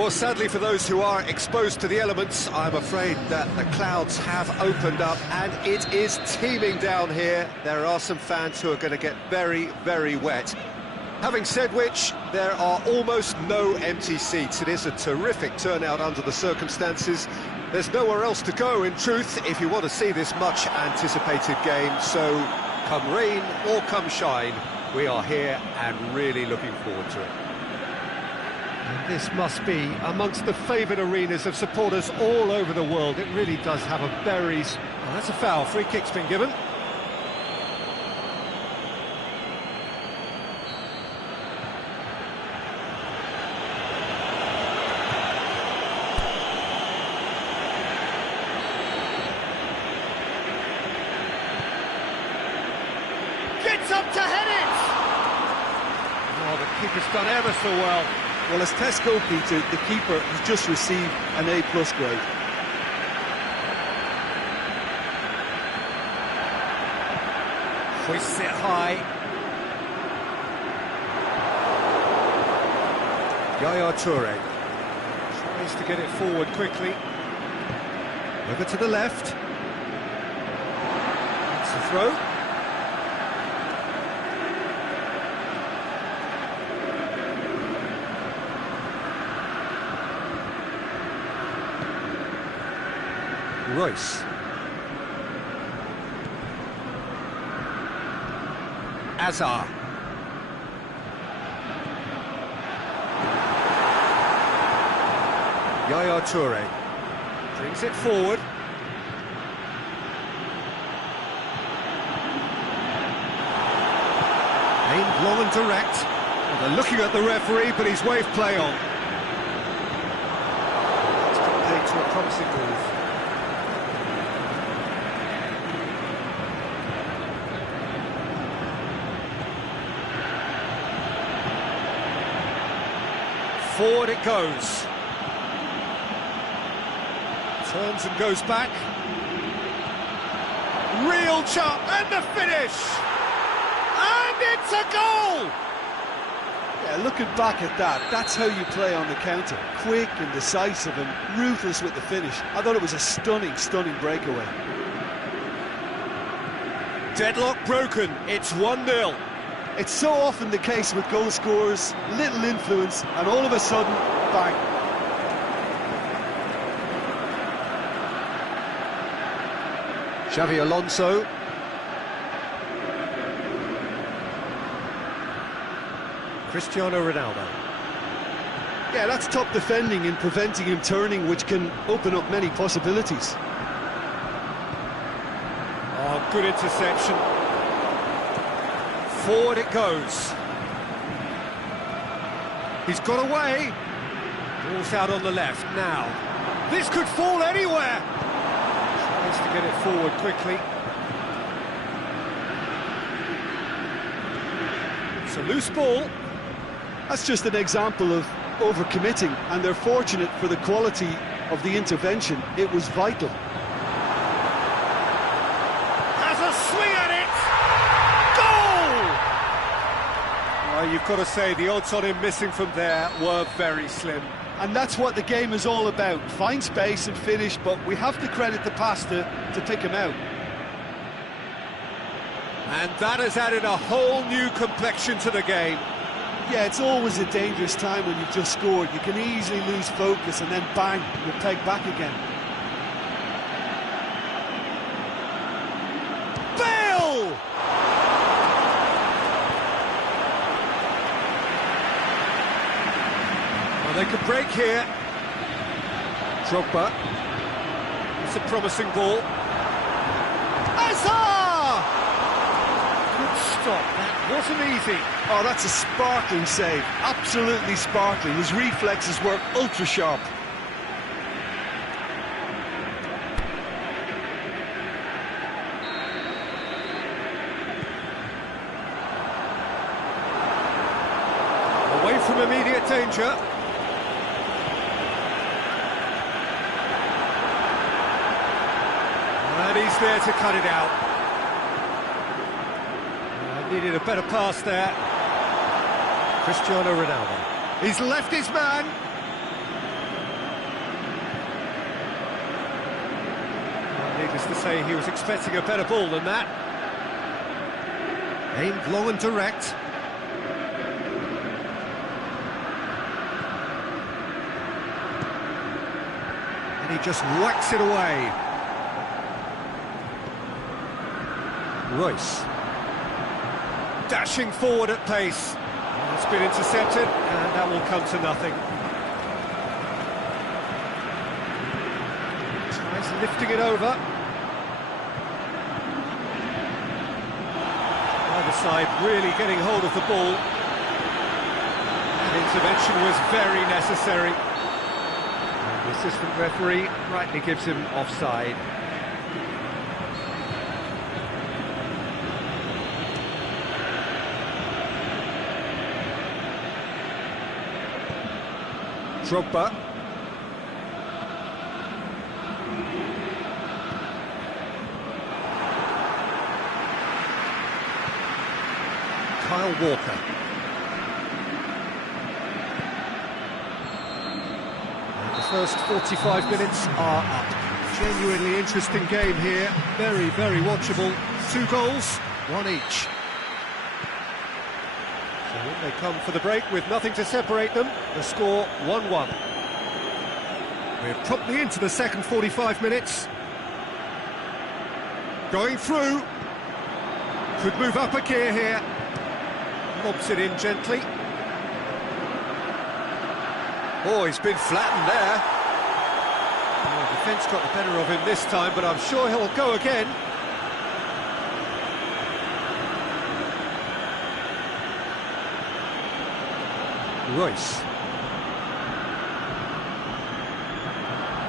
Well, sadly for those who are exposed to the elements, I'm afraid that the clouds have opened up and it is teeming down here. There are some fans who are going to get very, very wet. Having said which, there are almost no empty seats. It is a terrific turnout under the circumstances. There's nowhere else to go, in truth, if you want to see this much-anticipated game. So, come rain or come shine, we are here and really looking forward to it. And this must be amongst the favoured arenas of supporters all over the world. It really does have a very... Oh, that's a foul. Free kick's been given. Gets up to head it! Oh, the keeper's done ever so well. Well, as tests go, Peter, the keeper has just received an A+ grade. Hoists it high. Yaya Toure tries to get it forward quickly. Over to the left. It's a throw. Royce. Azar. Yaya Toure brings it forward. Aimed long and direct. Well, they're looking at the referee, but he's waved play on. It's played to a promising move. Forward it goes. Turns and goes back. Real chance, and the finish! And it's a goal! Yeah, looking back at that, that's how you play on the counter. Quick and decisive and ruthless with the finish. I thought it was a stunning, stunning breakaway. Deadlock broken, it's 1-0. It's so often the case with goal scorers, little influence, and all of a sudden, bang. Xavi Alonso. Cristiano Ronaldo. Yeah, that's top defending and preventing him turning, which can open up many possibilities. Oh, good interception. Forward it goes. He's got away. Ball's out on the left now. This could fall anywhere. Tries to get it forward quickly. It's a loose ball. That's just an example of overcommitting, and they're fortunate for the quality of the intervention. It was vital. Has a swing at it. Goal! Well, you've got to say the odds on him missing from there were very slim. And that's what the game is all about. Find space and finish, but we have to credit the passer to pick him out. And that has added a whole new complexion to the game. Yeah, it's always a dangerous time when you've just scored. You can easily lose focus and then bang, you're pegged back again. Bale! Well, they could break here. Drogba. It's a promising ball. Azar! Good stop, that wasn't easy. Oh, that's a sparkling save, absolutely sparkling. His reflexes were ultra sharp. Away from immediate danger. And he's there to cut it out. Needed a better pass there. Cristiano Ronaldo. He's left his man. Needless to say, he was expecting a better ball than that. Aimed long and direct. And he just whacks it away. Royce. Dashing forward at pace. It's been intercepted, and that will come to nothing. Tries lifting it over. Either side really getting hold of the ball. That intervention was very necessary. And the assistant referee rightly gives him offside. Drogba. Kyle Walker. And the first 45 minutes are up. Genuinely interesting game here. Very, very watchable. 2 goals, 1 each. So when they come for the break with nothing to separate them, the score 1-1. We're promptly into the second 45 minutes. Going through. Could move up a gear here. Lobs it in gently. Oh, he's been flattened there. Oh, the defence got the better of him this time, but I'm sure he'll go again. Royce.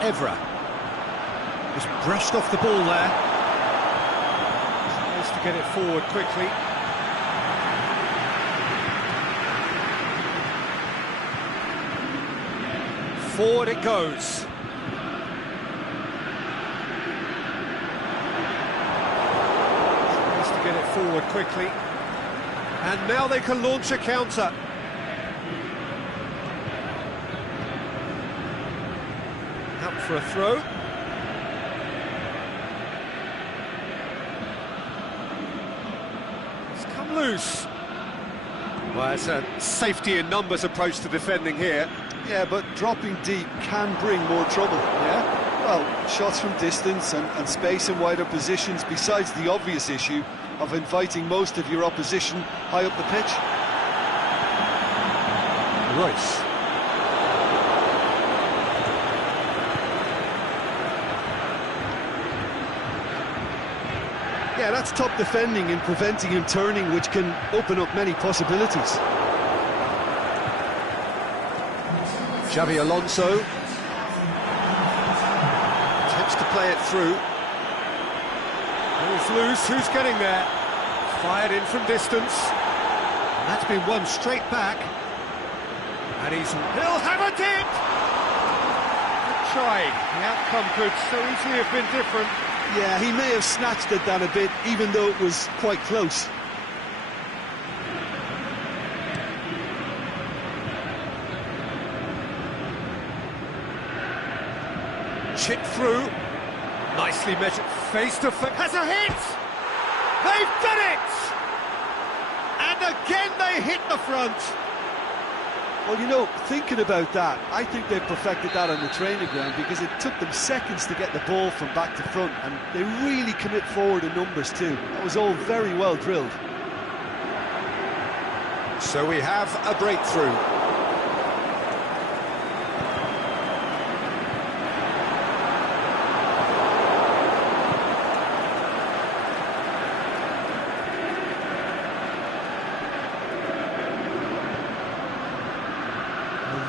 Evra. Just brushed off the ball there. Tries to get it forward quickly. Forward it goes. Tries to get it forward quickly. And now they can launch a counter. Out for a throw. It's come loose. Well, it's a safety in numbers approach to defending here. Yeah, but dropping deep can bring more trouble, yeah? Well, shots from distance and space in wider positions, besides the obvious issue of inviting most of your opposition high up the pitch. Royce. Yeah, that's top defending and preventing him turning, which can open up many possibilities. Xabi Alonso attempts to play it through. Ball's loose, who's getting there? Fired in from distance. And that's been won straight back. And he'll have a dip! Good try. The outcome could so easily have been different. Yeah, he may have snatched it down a bit, even though it was quite close. Chip through, nicely measured, face to face, has a hit! They've done it! And again they hit the front. Well, you know, thinking about that, I think they perfected that on the training ground, because it took them seconds to get the ball from back to front, and they really commit forward in numbers too. That was all very well drilled. So we have a breakthrough.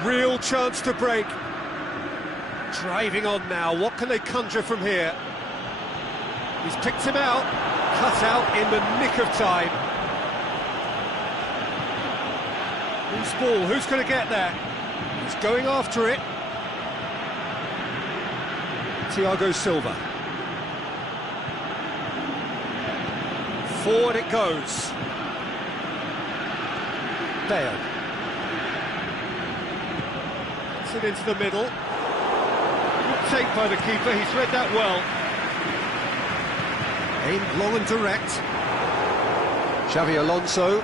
Real chance to break. Driving on now, what can they conjure from here? He's picked him out, cut out in the nick of time. Loose ball, who's going to get there? He's going after it. Thiago Silva. Forward it goes. Bale. It into the middle. Good take by the keeper, he's read that well. Aimed long and direct. Xavi Alonso.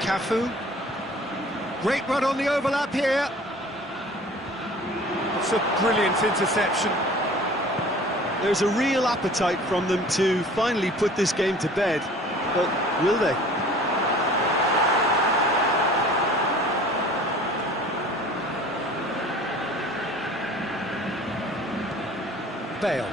Cafu. Great run on the overlap here. It's a brilliant interception. There's a real appetite from them to finally put this game to bed, but will they? Bale.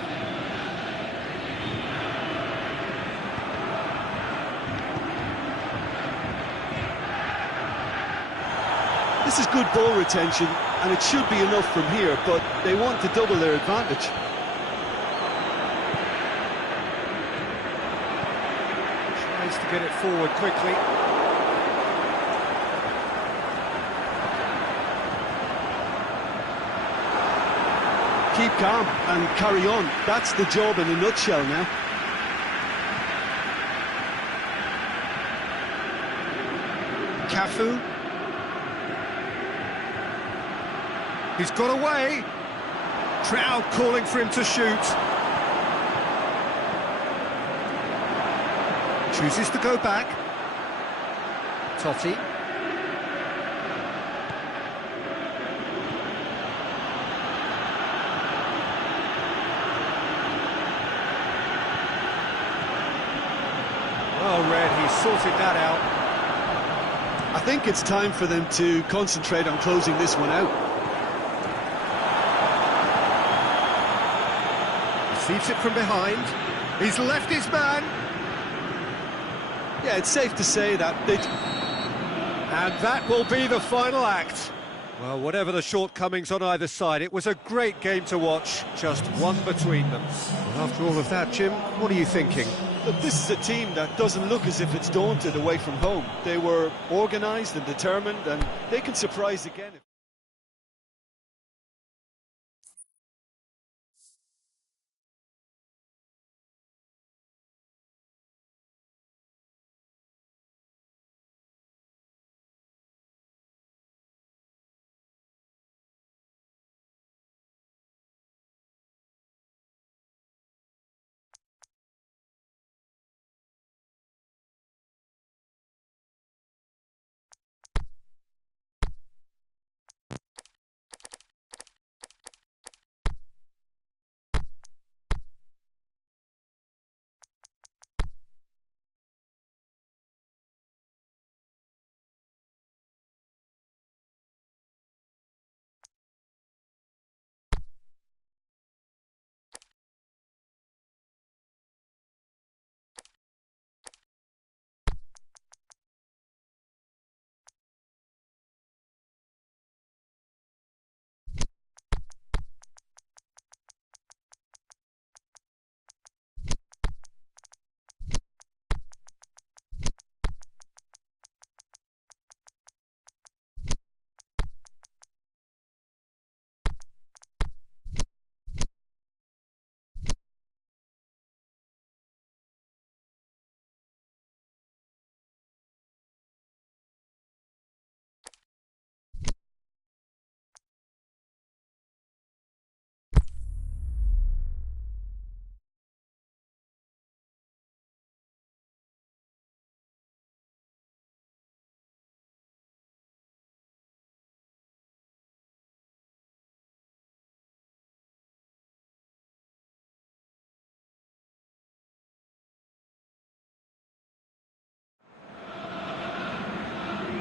This is good ball retention, and it should be enough from here, but they want to double their advantage. Tries to get it forward quickly. Keep calm and carry on. That's the job in a nutshell now. Cafu. He's got away. Crowd calling for him to shoot. Chooses to go back. Totti. Well read, he sorted that out. I think it's time for them to concentrate on closing this one out. Receives it from behind. He's left his man. Yeah, it's safe to say that they... And that will be the final act. Well, whatever the shortcomings on either side, it was a great game to watch, just one between them. Well, after all of that, Jim, what are you thinking? Look, this is a team that doesn't look as if it's daunted away from home. They were organised and determined, and they can surprise again.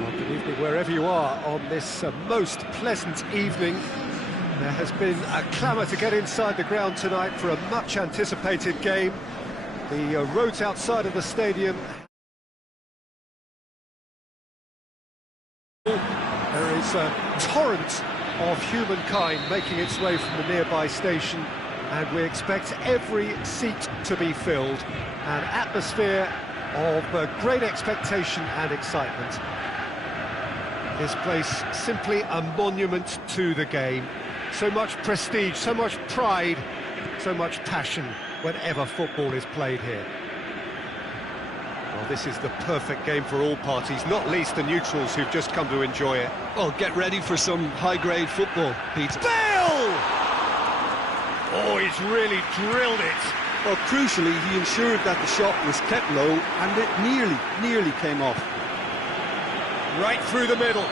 Well, good evening wherever you are on this most pleasant evening. There has been a clamour to get inside the ground tonight for a much anticipated game. The roads outside of the stadium. There is a torrent of humankind making its way from the nearby station, and we expect every seat to be filled. An atmosphere of great expectation and excitement. This place simply a monument to the game. So much prestige, so much pride, so much passion whenever football is played here. Well, this is the perfect game for all parties, not least the neutrals who've just come to enjoy it. Well, get ready for some high-grade football, Peter. Bale! Oh, he's really drilled it. Well, crucially, he ensured that the shot was kept low and it nearly came off. Right through the middle.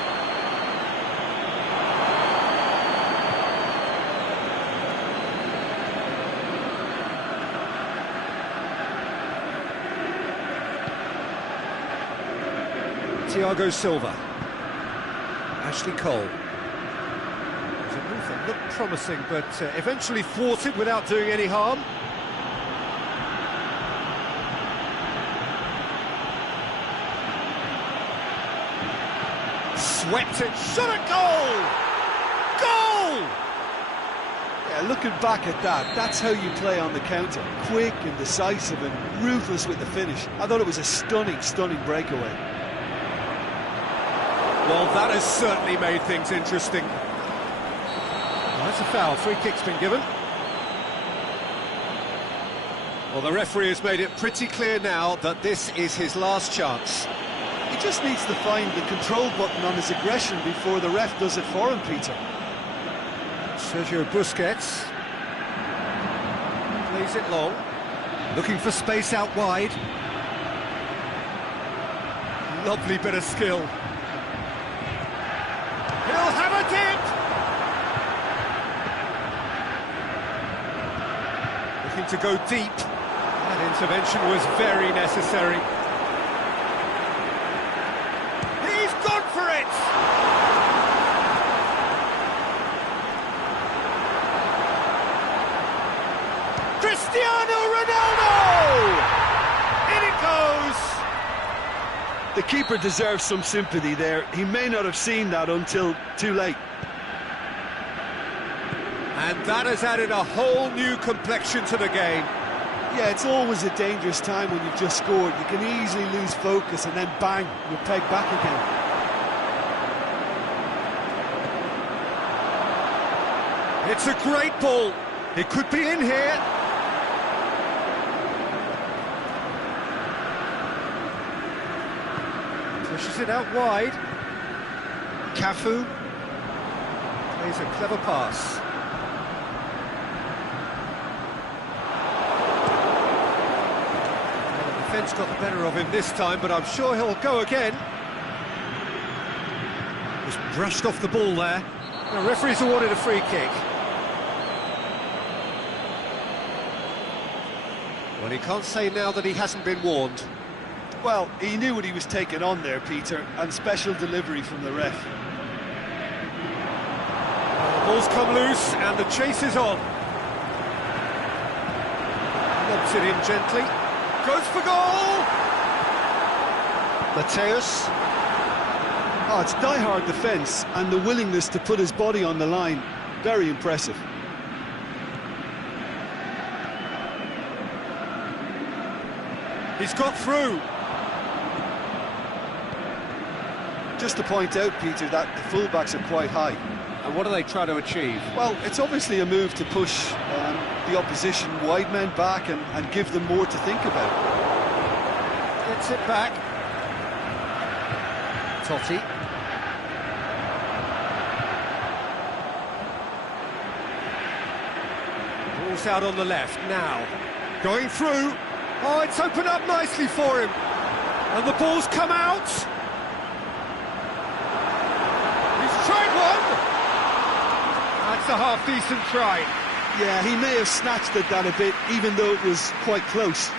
Thiago Silva. Ashley Cole. It was a move that looked promising, but eventually thwarted without doing any harm. Swept it, shot a goal! Goal! Yeah, looking back at that, that's how you play on the counter. Quick and decisive and ruthless with the finish. I thought it was a stunning breakaway. Well, that has certainly made things interesting. Well, that's a foul. Free kick's been given. Well, the referee has made it pretty clear now that this is his last chance. He just needs to find the control button on his aggression before the ref does it for him, Peter. Sergio Busquets plays it long, looking for space out wide. Lovely bit of skill. He'll have a dip! Looking to go deep. That intervention was very necessary. He's gone for it! Cristiano Ronaldo! In it goes! The keeper deserves some sympathy there. He may not have seen that until too late. And that has added a whole new complexion to the game. Yeah, it's always a dangerous time when you've just scored. You can easily lose focus and then bang, you're pegged back again. It's a great ball. It could be in here. Pushes it out wide. Cafu plays a clever pass. Well, the defence got the better of him this time, but I'm sure he'll go again. Just brushed off the ball there. The referee's awarded a free kick. Well, he can't say now that he hasn't been warned. Well, he knew what he was taking on there, Peter, and special delivery from the ref. The ball's come loose and the chase is on. Lobs it in gently. Goes for goal! Mateus. Oh, it's die-hard defence and the willingness to put his body on the line. Very impressive. He's got through. Just to point out, Peter, that the fullbacks are quite high. And what are they trying to achieve? Well, it's obviously a move to push the opposition wide men back and give them more to think about. Gets it back. Totti. Ball's out on the left now. Going through. Oh, it's opened up nicely for him. And the ball's come out. He's tried one. That's a half-decent try. Yeah, he may have snatched at that a bit, even though it was quite close.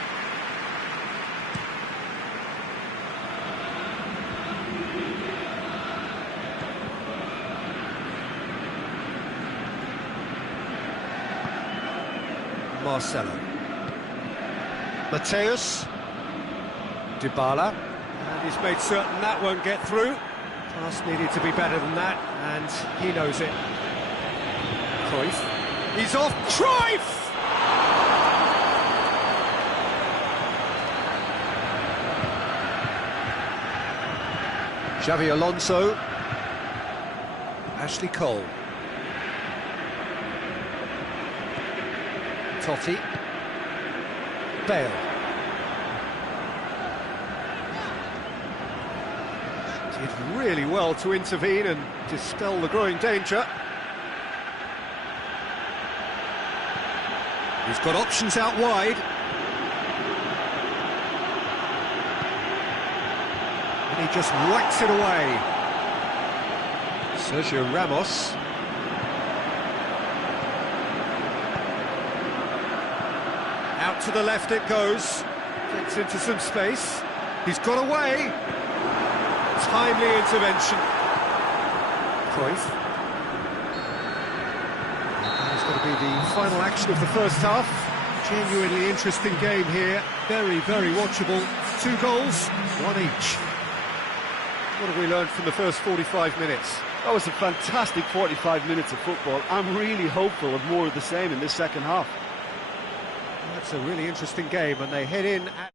Marcelo. Mateus. Dybala. And he's made certain that won't get through. Pass needed to be better than that, and he knows it. Cruyff. He's off. Cruyff! Xavi Alonso. Ashley Cole. Totti. Bale. Did really well to intervene and dispel the growing danger. He's got options out wide. And he just whacks it away. Sergio Ramos. Out to the left it goes. Gets into some space. He's got away. Timely intervention. Cruyff. That's got to be the final action of the first half. Genuinely interesting game here. Very, very watchable. 2 goals, 1 each. What have we learned from the first 45 minutes? That was a fantastic 45 minutes of football. I'm really hopeful of more of the same in this second half. That's a really interesting game, and they head in at...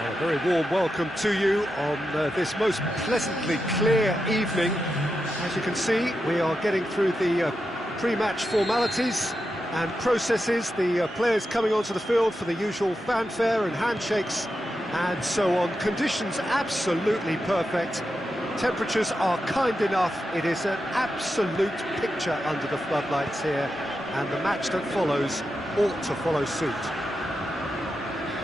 Well, a very warm welcome to you on this most pleasantly clear evening. As you can see, we are getting through the pre-match formalities and processes, the players coming onto the field for the usual fanfare and handshakes and so on. Conditions absolutely perfect. Temperatures are kind enough. It is an absolute picture under the floodlights here, and the match that follows ought to follow suit.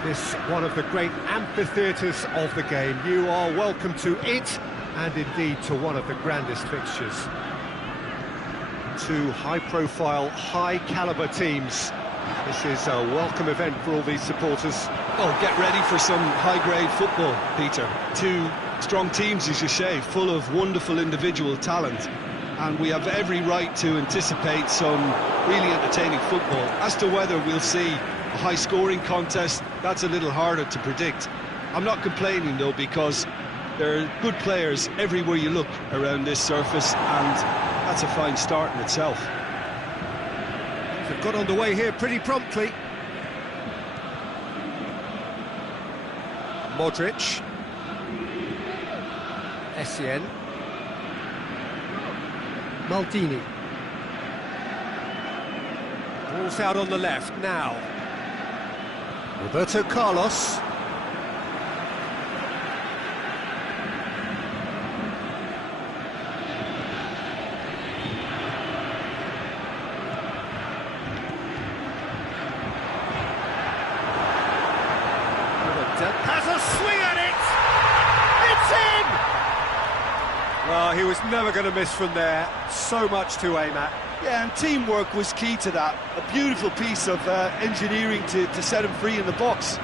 This one of the great amphitheatres of the game. You are welcome to it, and indeed to one of the grandest fixtures. 2 high-profile, high-caliber teams. This is a welcome event for all these supporters. Oh, get ready for some high-grade football, Peter. 2 strong teams, as you say, full of wonderful individual talent. And we have every right to anticipate some really entertaining football. As to whether we'll see a high-scoring contest, that's a little harder to predict. I'm not complaining, though, because there are good players everywhere you look around this surface, and that's a fine start in itself. They've got underway here pretty promptly. Modric. Essien. Maldini. Ball's out on the left now. Roberto Carlos. Has a swing at it! Well, he was never going to miss from there. So much to aim at. Yeah, and teamwork was key to that. A beautiful piece of engineering to set him free in the box.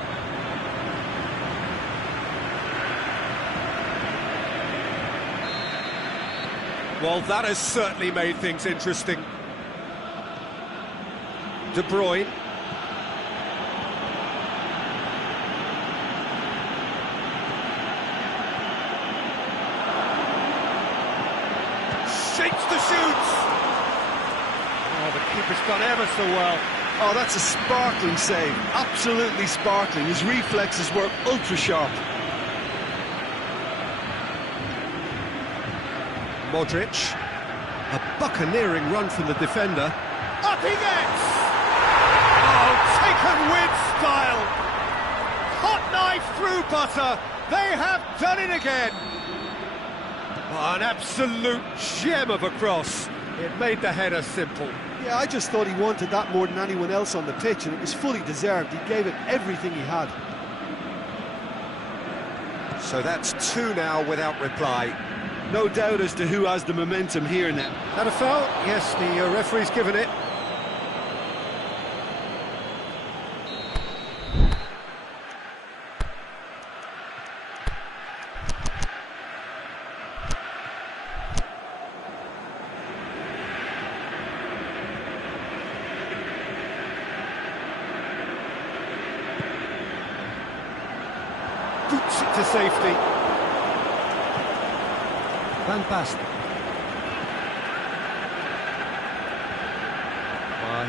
Well, that has certainly made things interesting. De Bruyne. Shakes the shoots. Oh, the keeper's done ever so well. Oh, that's a sparkling save. Absolutely sparkling. His reflexes were ultra sharp. Modric. A buccaneering run from the defender. Up he gets! Oh, taken with style. Hot knife through butter. They have done it again. Oh, an absolute gem of a cross. It made the header simple. Yeah, I just thought he wanted that more than anyone else on the pitch, and it was fully deserved. He gave it everything he had. So that's 2 now without reply. No doubt as to who has the momentum here now. That a foul? Yes, the referee's given it. Boots it to safety. Van Basten.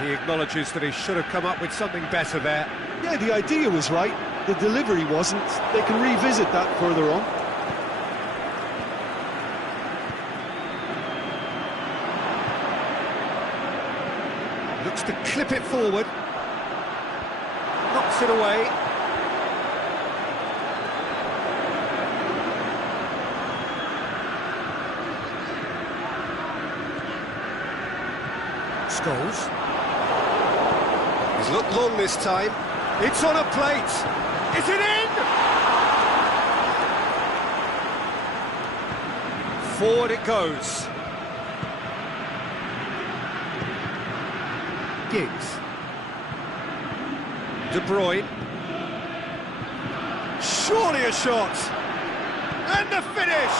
He acknowledges that he should have come up with something better there. Yeah, the idea was right. The delivery wasn't. They can revisit that further on. Looks to clip it forward. Knocks it away. Scholes. He's looked long this time. It's on a plate. Is it in? Forward it goes. Giggs. De Bruyne. Surely a shot. And the finish.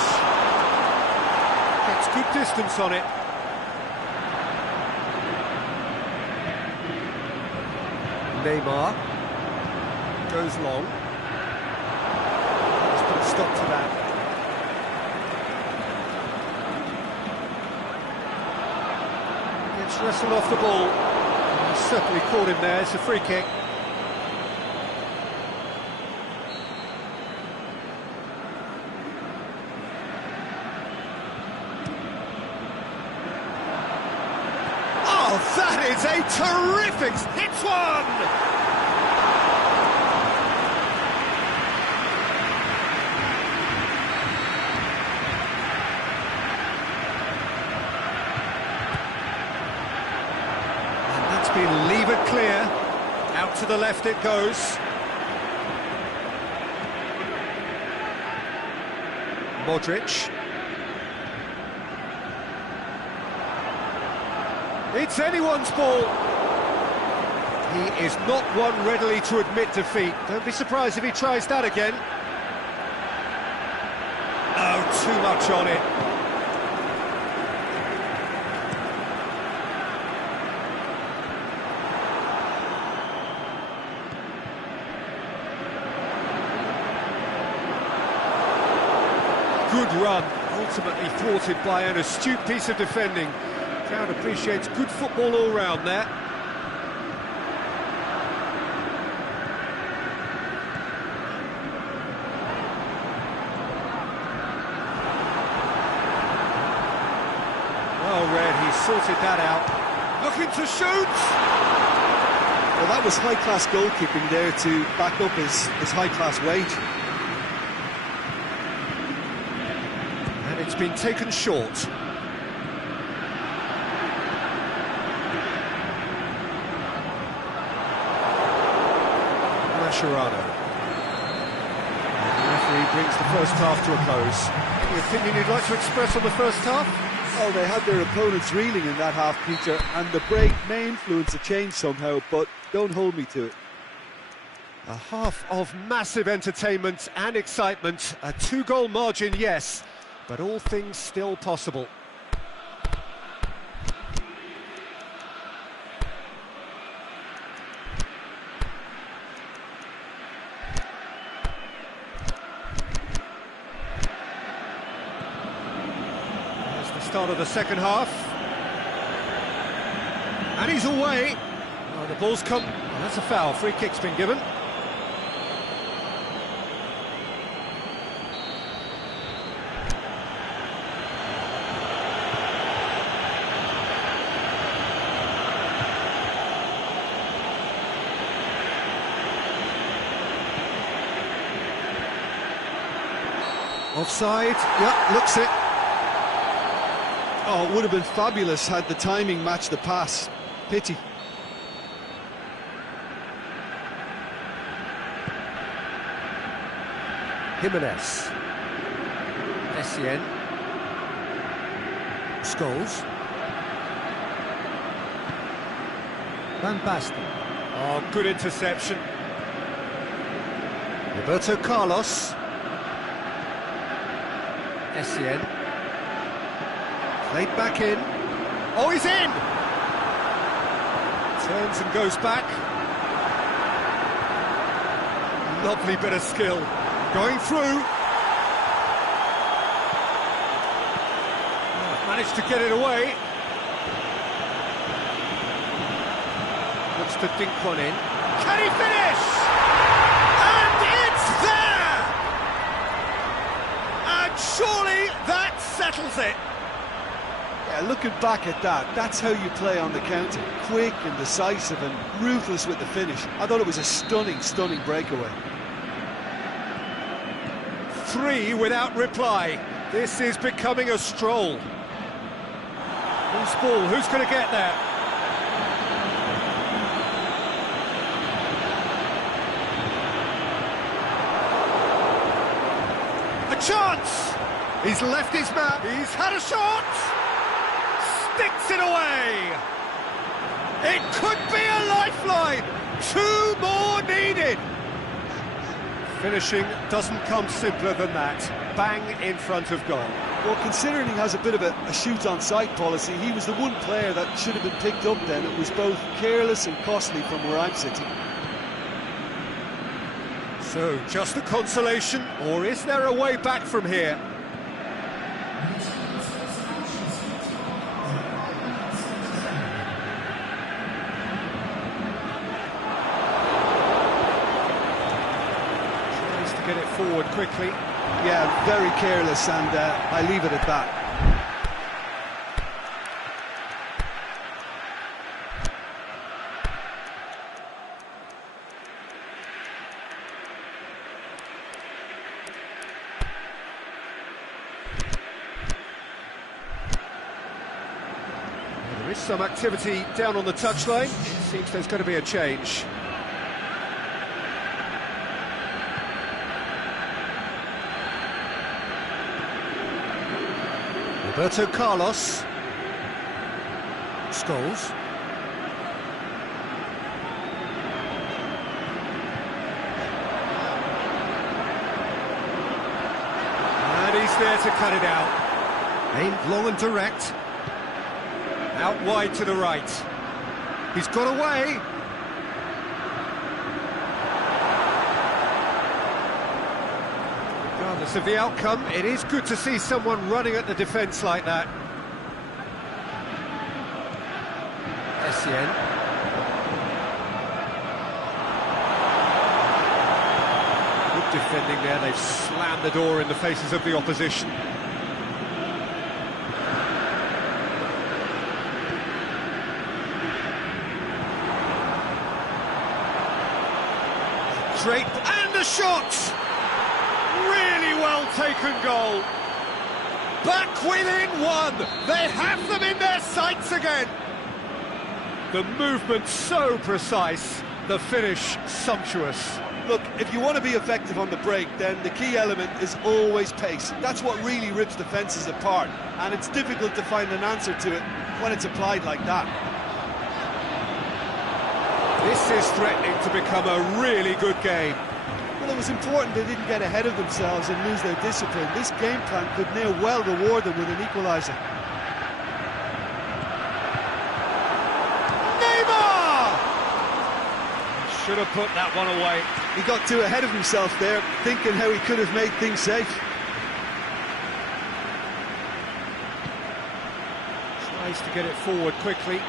Gets good distance on it. Neymar goes long. Let's put a stop to that. Gets wrestled off the ball. He's certainly caught him there. It's a free kick. Oh, that is a terrific hit one! Been levered clear. Out to the left it goes. Modric. It's anyone's ball. He is not one readily to admit defeat. Don't be surprised if he tries that again. Oh, too much on it. Good run, ultimately thwarted by an astute piece of defending. Crowd appreciates good football all round there. Well read, he sorted that out. Looking to shoot! Well, that was high-class goalkeeping there to back up his high-class wage. It's been taken short. Mascherano. The referee brings the first half to a close. Any opinion you'd like to express on the first half? Oh, they had their opponents reeling in that half, Peter, and the break may influence a change somehow, but don't hold me to it. A half of massive entertainment and excitement. A 2-goal margin, yes, but all things still possible. There's the start of the second half. And he's away. Oh, the ball's come. Oh, that's a foul. Free kick's been given. Offside, yeah, looks it. Oh, it would have been fabulous had the timing matched the pass. Pity. Jimenez. Essien. Scholes. Van Basten. Oh, good interception. Roberto Carlos. Essien. Played back in. Oh, he's in! Turns and goes back. Lovely bit of skill. Going through. Managed to get it away. Looks to dink one in. Can he finish? And it's there! And surely that settles it. Yeah, looking back at that, that's how you play on the counter. Quick and decisive and ruthless with the finish. I thought it was a stunning, stunning breakaway. 3 without reply. This is becoming a stroll. Loose ball, who's going to get there? A chance! He's left his man, he's had a shot! Sticks it away! It could be a lifeline! 2 more needed! Finishing doesn't come simpler than that. Bang in front of goal. Well, considering he has a bit of a shoot-on-sight policy, he was the one player that should have been picked up then. It was both careless and costly from where I'm sitting. So, just a consolation, or is there a way back from here? Get it forward quickly. Yeah, very careless, and I leave it at that. Well, there is some activity down on the touchline. It seems there's going to be a change. Roberto Carlos. Scholes. And he's there to cut it out. Aimed long and direct. Out wide to the right. He's got away. Regardless of the outcome, it is good to see someone running at the defence like that. Essien. Good defending there, they've slammed the door in the faces of the opposition. Great, and the shot! Really well taken goal. Back within 1. They have them in their sights again. The movement so precise, the finish sumptuous. Look, if you want to be effective on the break, then the key element is always pace. That's what really rips defences apart, and it's difficult to find an answer to it when it's applied like that. This is threatening to become a really good game. Well, it was important they didn't get ahead of themselves and lose their discipline. This game plan could near well reward them with an equaliser. Should have put that one away. He got too ahead of himself there, thinking how he could have made things safe. Tries to get it forward quickly.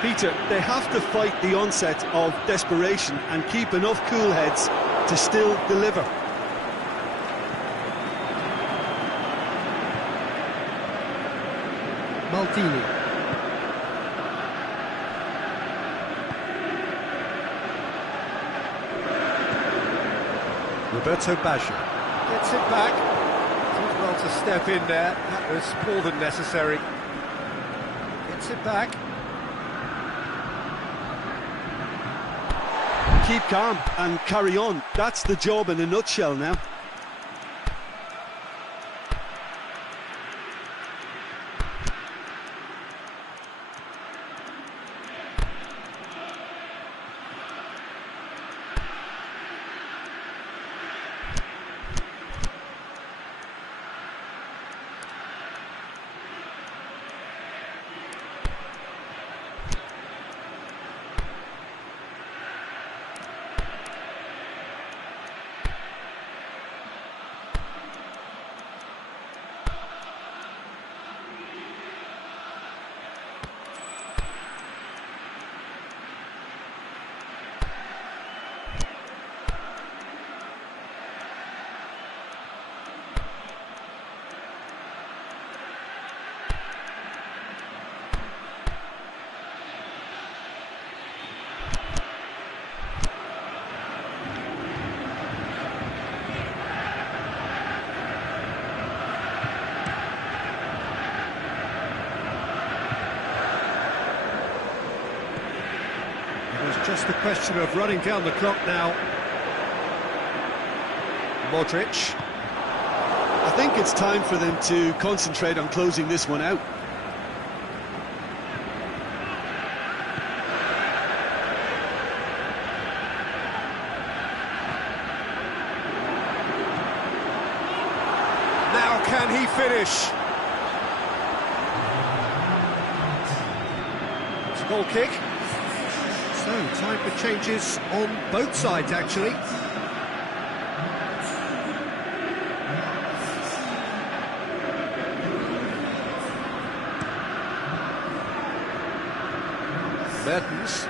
Peter, they have to fight the onset of desperation and keep enough cool heads to still deliver. Maldini. Roberto Baggio gets it back. Did well to step in there. That was more than necessary. Gets it back. Keep calm and carry on. That's the job in a nutshell now. Just the question of running down the clock now. Modric. I think it's time for them to concentrate on closing this one out. Now can he finish? It's a goal kick. So, time for changes on both sides, actually. Mertens.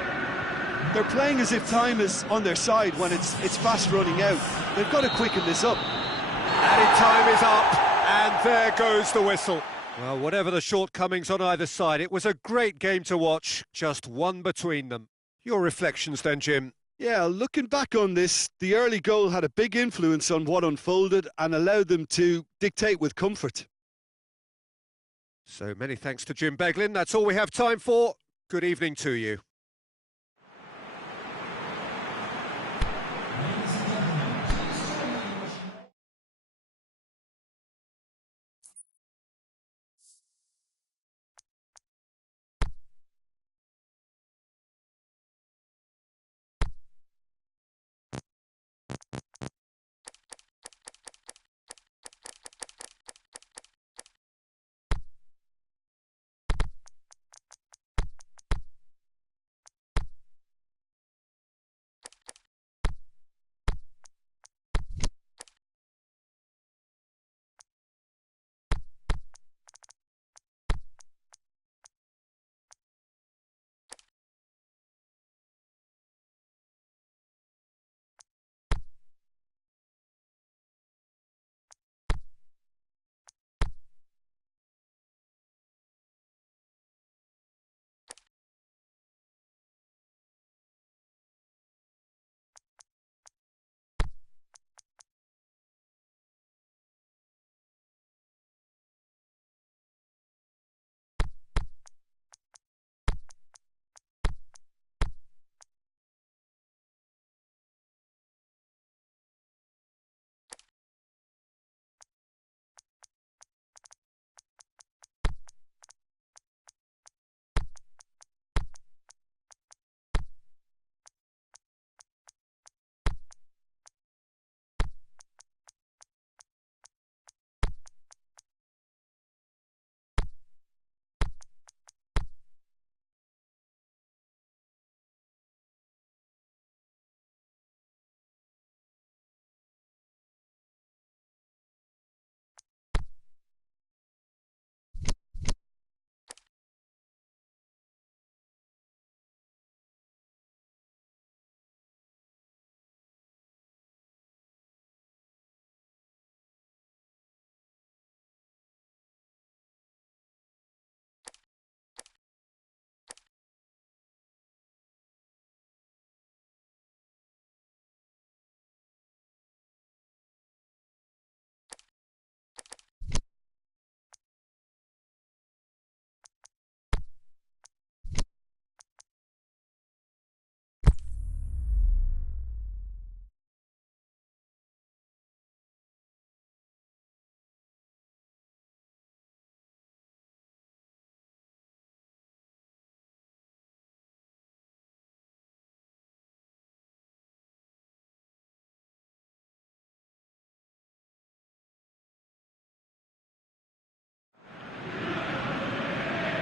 They're playing as if time is on their side when it's fast running out. They've got to quicken this up. Added time is up, and there goes the whistle. Well, whatever the shortcomings on either side, it was a great game to watch, just one between them. Your reflections then, Jim? Yeah, looking back on this, the early goal had a big influence on what unfolded and allowed them to dictate with comfort. So many thanks to Jim Beglin. That's all we have time for. Good evening to you.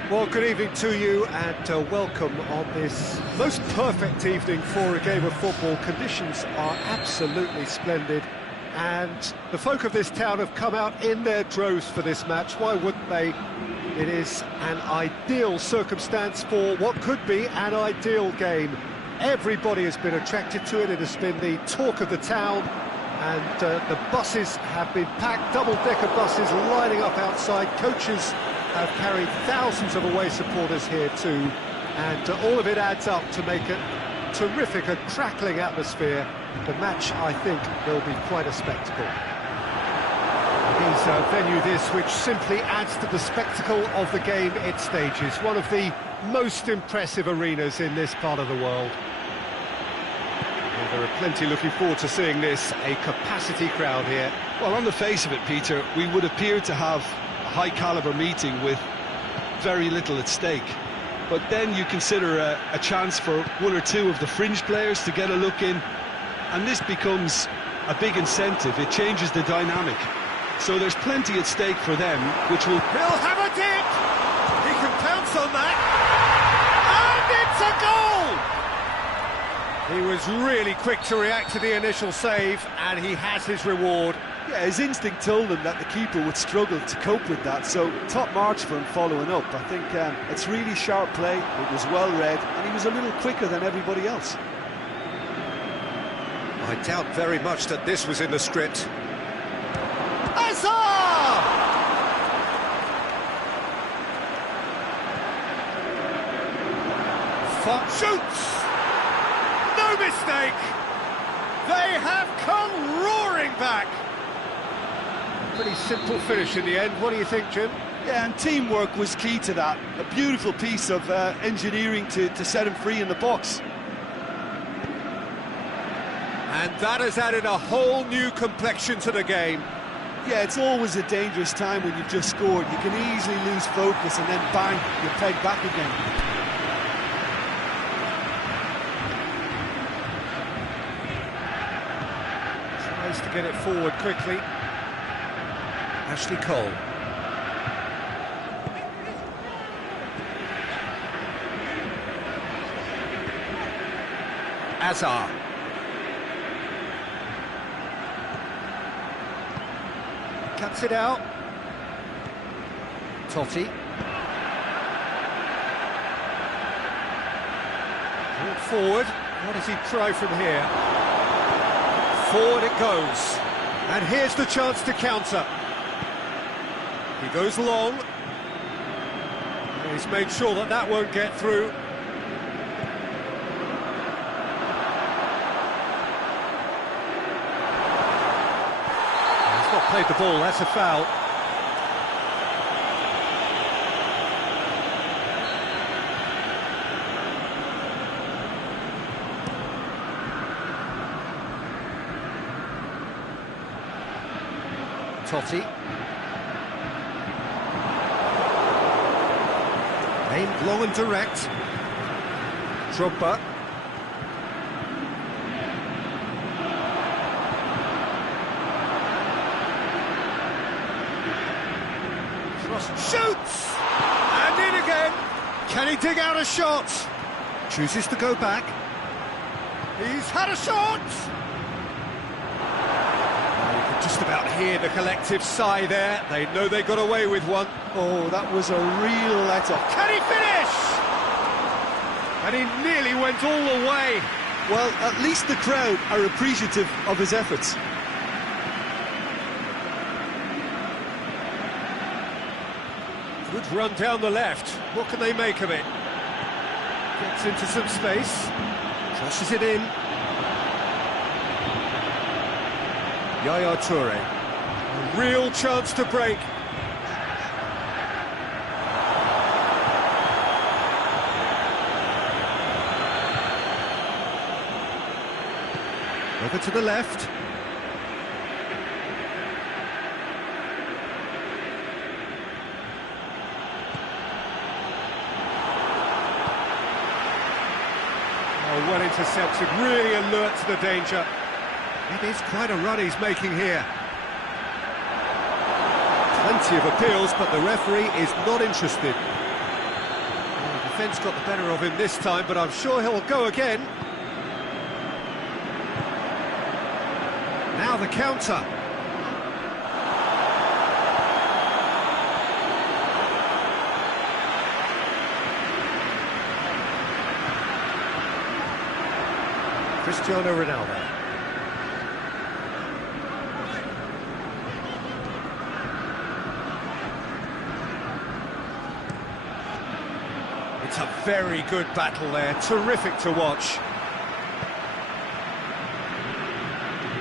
Well, good evening to you and welcome on this most perfect evening for a game of football. Conditions are absolutely splendid and the folk of this town have come out in their droves for this match. Why wouldn't they? It is an ideal circumstance for what could be an ideal game. Everybody has been attracted to it. It has been the talk of the town and the buses have been packed, double-decker buses lining up outside. Coaches have carried thousands of away supporters here too, and all of it adds up to make a terrific and crackling atmosphere. The match, I think, will be quite a spectacle. It is a venue this which simply adds to the spectacle of the game it stages. One of the most impressive arenas in this part of the world. Well, there are plenty looking forward to seeing this, a capacity crowd here. Well, on the face of it, Peter, we would appear to have high-caliber meeting with very little at stake, but then you consider a chance for one or two of the fringe players to get a look in, and this becomes a big incentive. It changes the dynamic, so there's plenty at stake for them, which will... He'll have a dip! He can pounce on that, and it's a goal! He was really quick to react to the initial save, and he has his reward. Yeah, his instinct told him that the keeper would struggle to cope with that, so top marks for him following up. I think it's really sharp play, it was well read, and he was a little quicker than everybody else. I doubt very much that this was in the script. Hazard! Shoots! No mistake! They have come roaring back! Pretty simple finish in the end. What do you think, Jim? Yeah, and teamwork was key to that. A beautiful piece of engineering to set him free in the box. And that has added a whole new complexion to the game. Yeah, it's always a dangerous time when you've just scored. You can easily lose focus and then bang, you're pegged back again. Tries to get it forward quickly. Ashley Cole. Azar. Cuts it out. Totti. Brought forward. What does he try from here? Forward it goes. And here's the chance to counter. He goes long. He's made sure that that won't get through. He's not played the ball, that's a foul. Totti. Aimed long and direct. Drogba. Frost shoots! And in again! Can he dig out a shot? Chooses to go back. He's had a shot! You can just about hear the collective sigh there. They know they got away with one. Oh, that was a real let-off. Can he finish? And he nearly went all the way. Well, at least the crowd are appreciative of his efforts. Good run down the left. What can they make of it? Gets into some space. Crosses it in. Yaya Toure. A real chance to break. Over to the left. Oh, well intercepted, really alert to the danger. It is quite a run he's making here. Plenty of appeals, but the referee is not interested. defence got the better of him this time, but I'm sure he'll go again. Now the counter. Cristiano Ronaldo. It's a very good battle there, terrific to watch.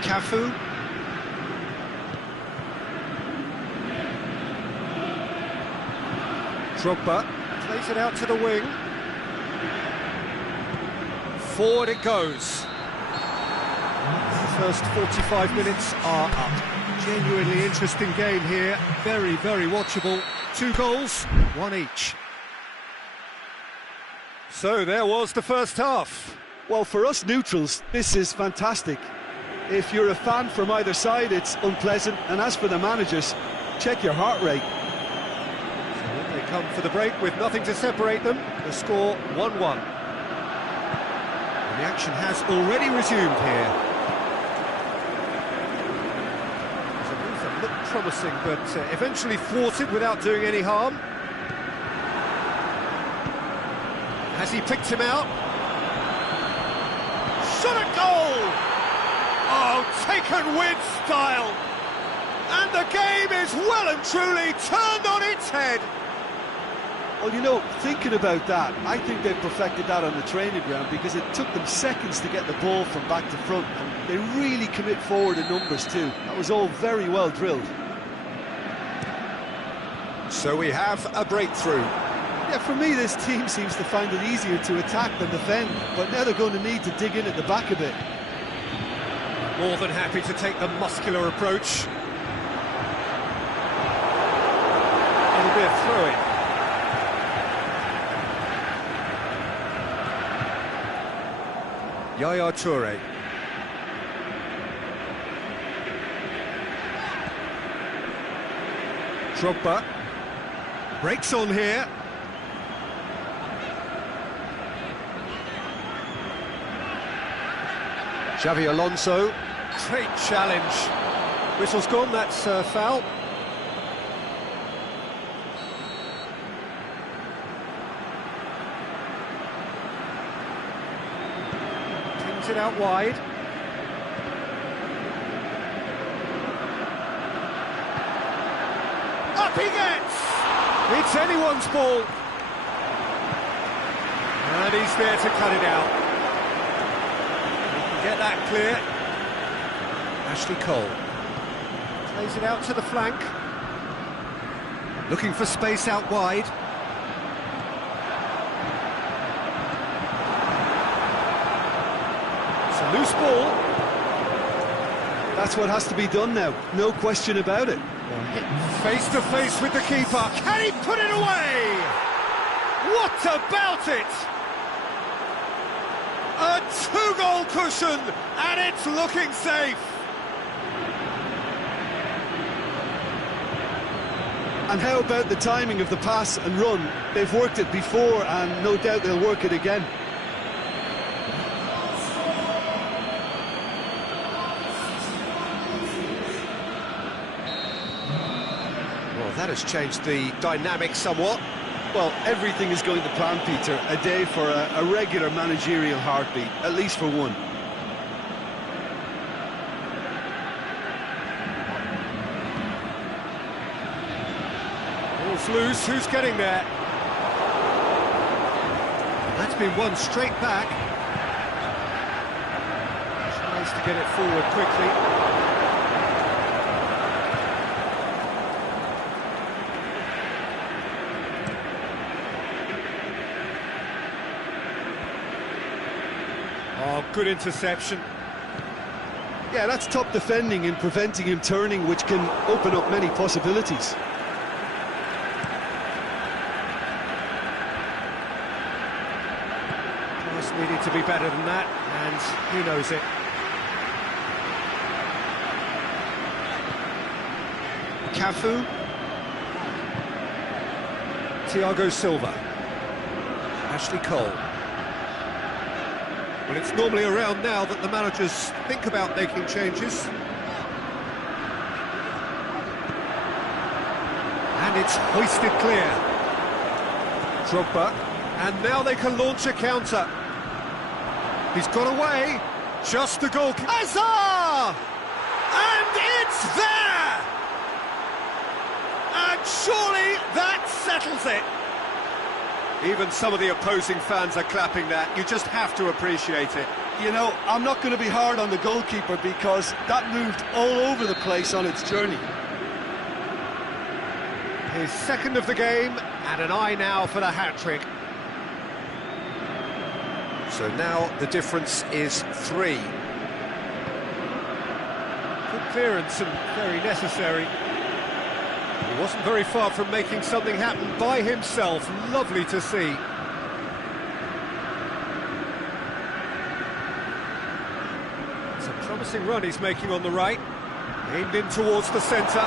Cafu. Drogba plays it out to the wing. Forward it goes. The first 45 minutes are up. Genuinely interesting game here. Very, very watchable. 2 goals, 1 each. So there was the first half. Well, for us neutrals, this is fantastic. If you're a fan from either side, it's unpleasant. And as for the managers, check your heart rate. So in they come for the break with nothing to separate them. The score 1-1. And the action has already resumed here. So a move that looked promising, but eventually thwarted without doing any harm. Has he picked him out? Shot at goal! Oh, taken with style! And the game is well and truly turned on its head! Well, you know, thinking about that, I think they've perfected that on the training ground because it took them seconds to get the ball from back to front, and they really commit forward in numbers too. That was all very well drilled. So we have a breakthrough. Yeah, for me, this team seems to find it easier to attack than defend, but now they're going to need to dig in at the back a bit. More than happy to take the muscular approach. It'll be a throw-in. Yaya Toure. Drogba. Breaks on here. Xavi Alonso, great challenge. Whistle's gone, that's foul. Pings it out wide. Up he gets! It's anyone's ball. And he's there to cut it out. Get that clear. Ashley Cole plays it out to the flank, looking for space out wide. It's a loose ball. That's what has to be done now, no question about it. Face to face with the keeper. Can he put it away? What about it? A 2-goal cushion, and it's looking safe. And how about the timing of the pass and run? They've worked it before, and no doubt they'll work it again. Well, that has changed the dynamic somewhat. Well, everything is going to plan, Peter. A day for a regular managerial heartbeat, at least for one. Ball's loose, who's getting there? That's been won straight back. Tries to get it forward quickly. Oh, good interception. Yeah, that's top defending and preventing him turning, which can open up many possibilities. Just needed to be better than that, and he knows it. Cafu. Thiago Silva. Ashley Cole. Well, it's normally around now that the managers think about making changes. And it's hoisted clear. Drogba, and now they can launch a counter. He's got away, just the goal. Hazard! And it's there! And surely that settles it. Even some of the opposing fans are clapping that. You just have to appreciate it. You know, I'm not going to be hard on the goalkeeper because that moved all over the place on its journey. His second of the game, and an eye now for the hat-trick. So now the difference is 3. Good clearance and very necessary. He wasn't very far from making something happen by himself. Lovely to see. It's a promising run he's making on the right. Aimed in towards the centre.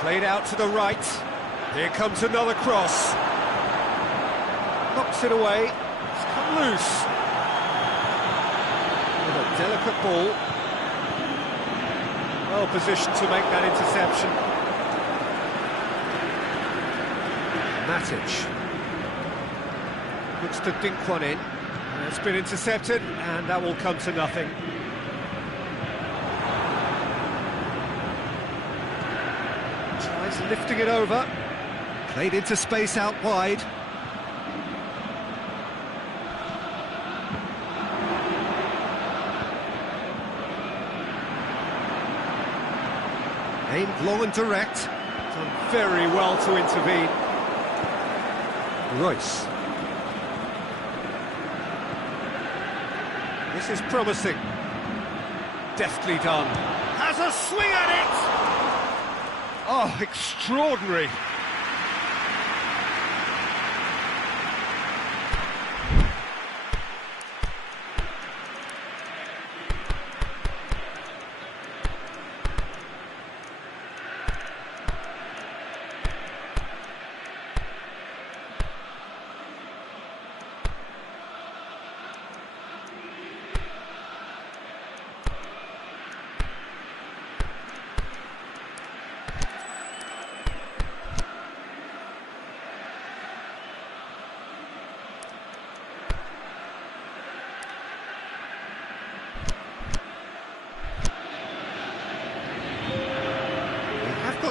Played out to the right. Here comes another cross. Knocks it away. It's come loose. With a delicate ball. Well positioned to make that interception. Matic. Looks to dink one in. It's been intercepted, and that will come to nothing. Tries lifting it over. Played into space out wide. Aimed long and direct. Done very well to intervene. Royce. This is promising. Deftly done. Has a swing at it! Oh, extraordinary.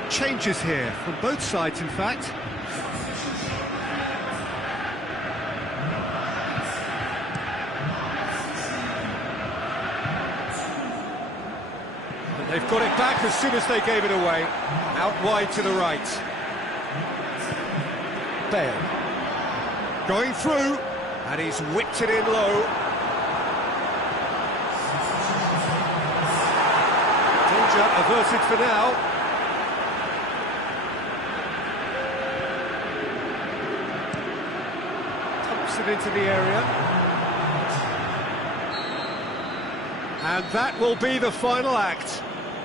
Changes here from both sides, in fact. And they've got it back as soon as they gave it away. Out wide to the right. Bale. Going through, and he's whipped it in low. Danger averted for now. It into the area, and that will be the final act.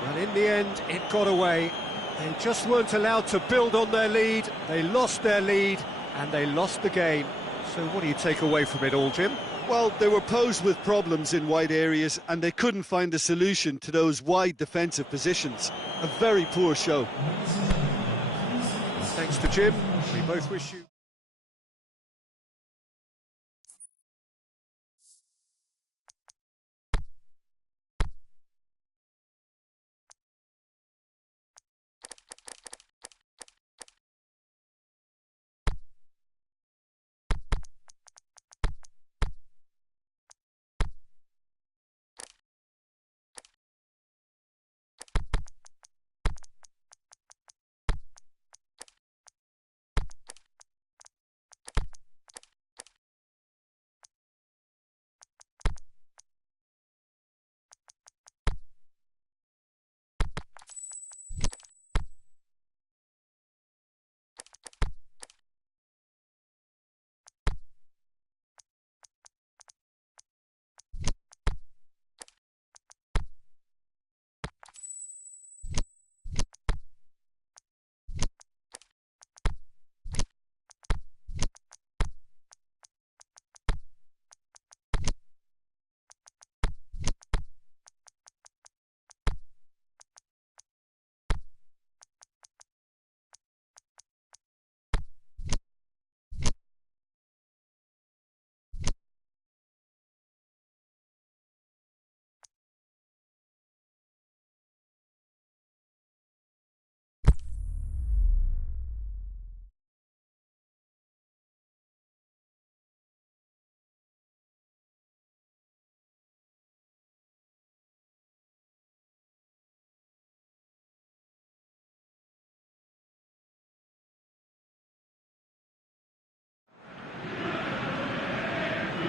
And in the end it got away. They just weren't allowed to build on their lead. They lost their lead and they lost the game. So what do you take away from it all, Jim? Well, they were posed with problems in wide areas and they couldn't find a solution to those wide defensive positions. A very poor show. Thanks to Jim. We both wish you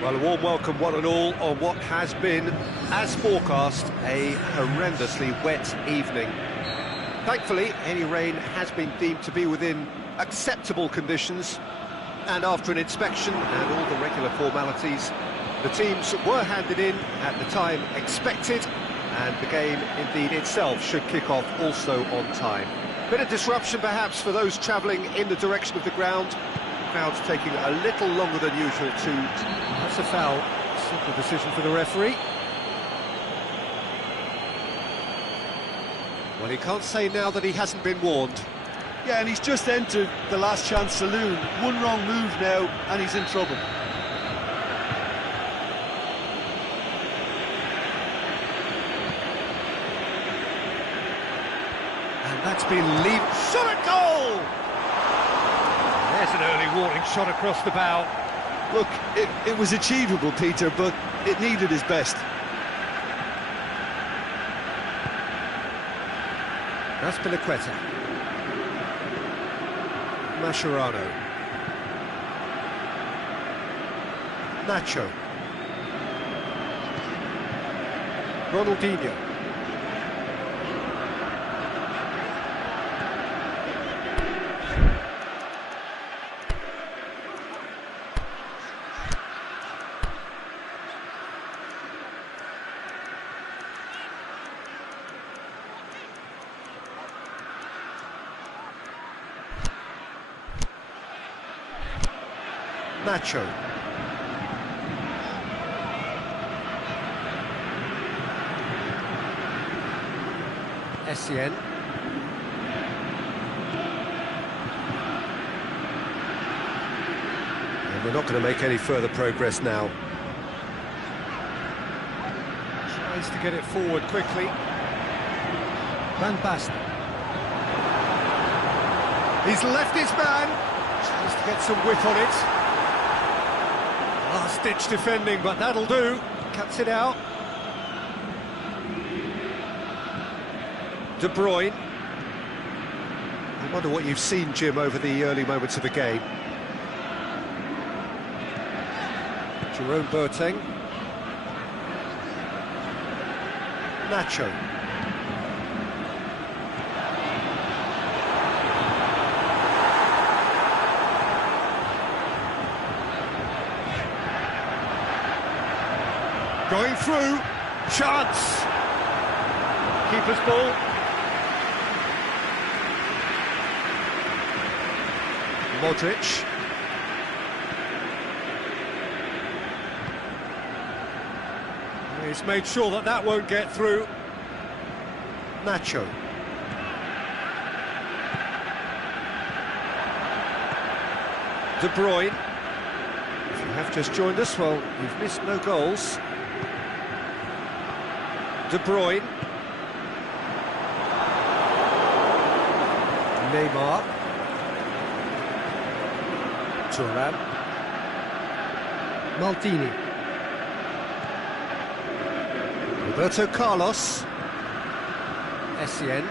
Well, a warm welcome, one and all, on what has been, as forecast, a horrendously wet evening. Thankfully, any rain has been deemed to be within acceptable conditions, and after an inspection and all the regular formalities, the teams were handed in at the time expected, and the game, indeed, itself should kick off also on time. Bit of disruption, perhaps, for those travelling in the direction of the ground. Crowds taking a little longer than usual to... That's a foul. Simple decision for the referee. Well, he can't say now that he hasn't been warned. Yeah, and he's just entered the last chance saloon. One wrong move now, and he's in trouble. And that's been shot at goal! There's an early warning shot across the bow. Look, it was achievable, Peter, but it needed his best. That's Piliqueta. Mascherano. Nacho. Ronaldinho. Nacho. Essien. And we're not going to make any further progress now. Tries to get it forward quickly. Van Basten. He's left his man. Tries to get some width on it. Last-ditch defending, but that'll do. Cuts it out. De Bruyne. I wonder what you've seen, Jim, over the early moments of the game. Jerome Boateng. Nacho. Going through, chance. Keeper's ball. Modric. He's made sure that that won't get through. Nacho. De Bruyne. If you have just joined us, well, you've missed no goals. De Bruyne. Neymar. Thuram. Maldini. Roberto Carlos. Essien.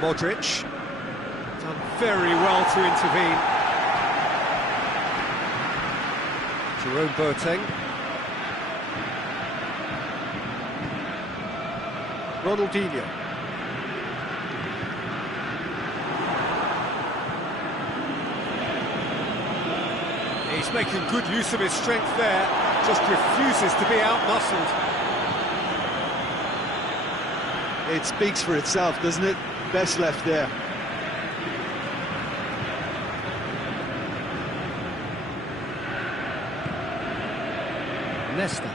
Modric. Done very well to intervene. Jerome Boateng. Ronaldinho. He's making good use of his strength there, just refuses to be out-muscled. It speaks for itself, doesn't it? Best left there. Nesta.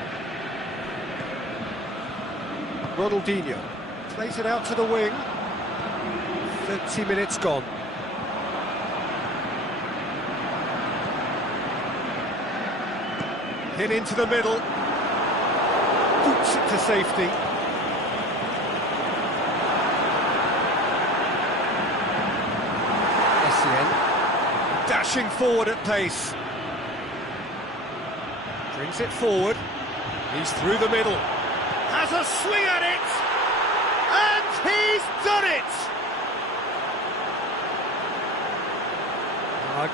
Ronaldinho plays it out to the wing. 30 minutes gone. Hit into the middle. Boots it to safety. Essien. Dashing forward at pace. Brings it forward. He's through the middle. Has a swing at it! And he's done it!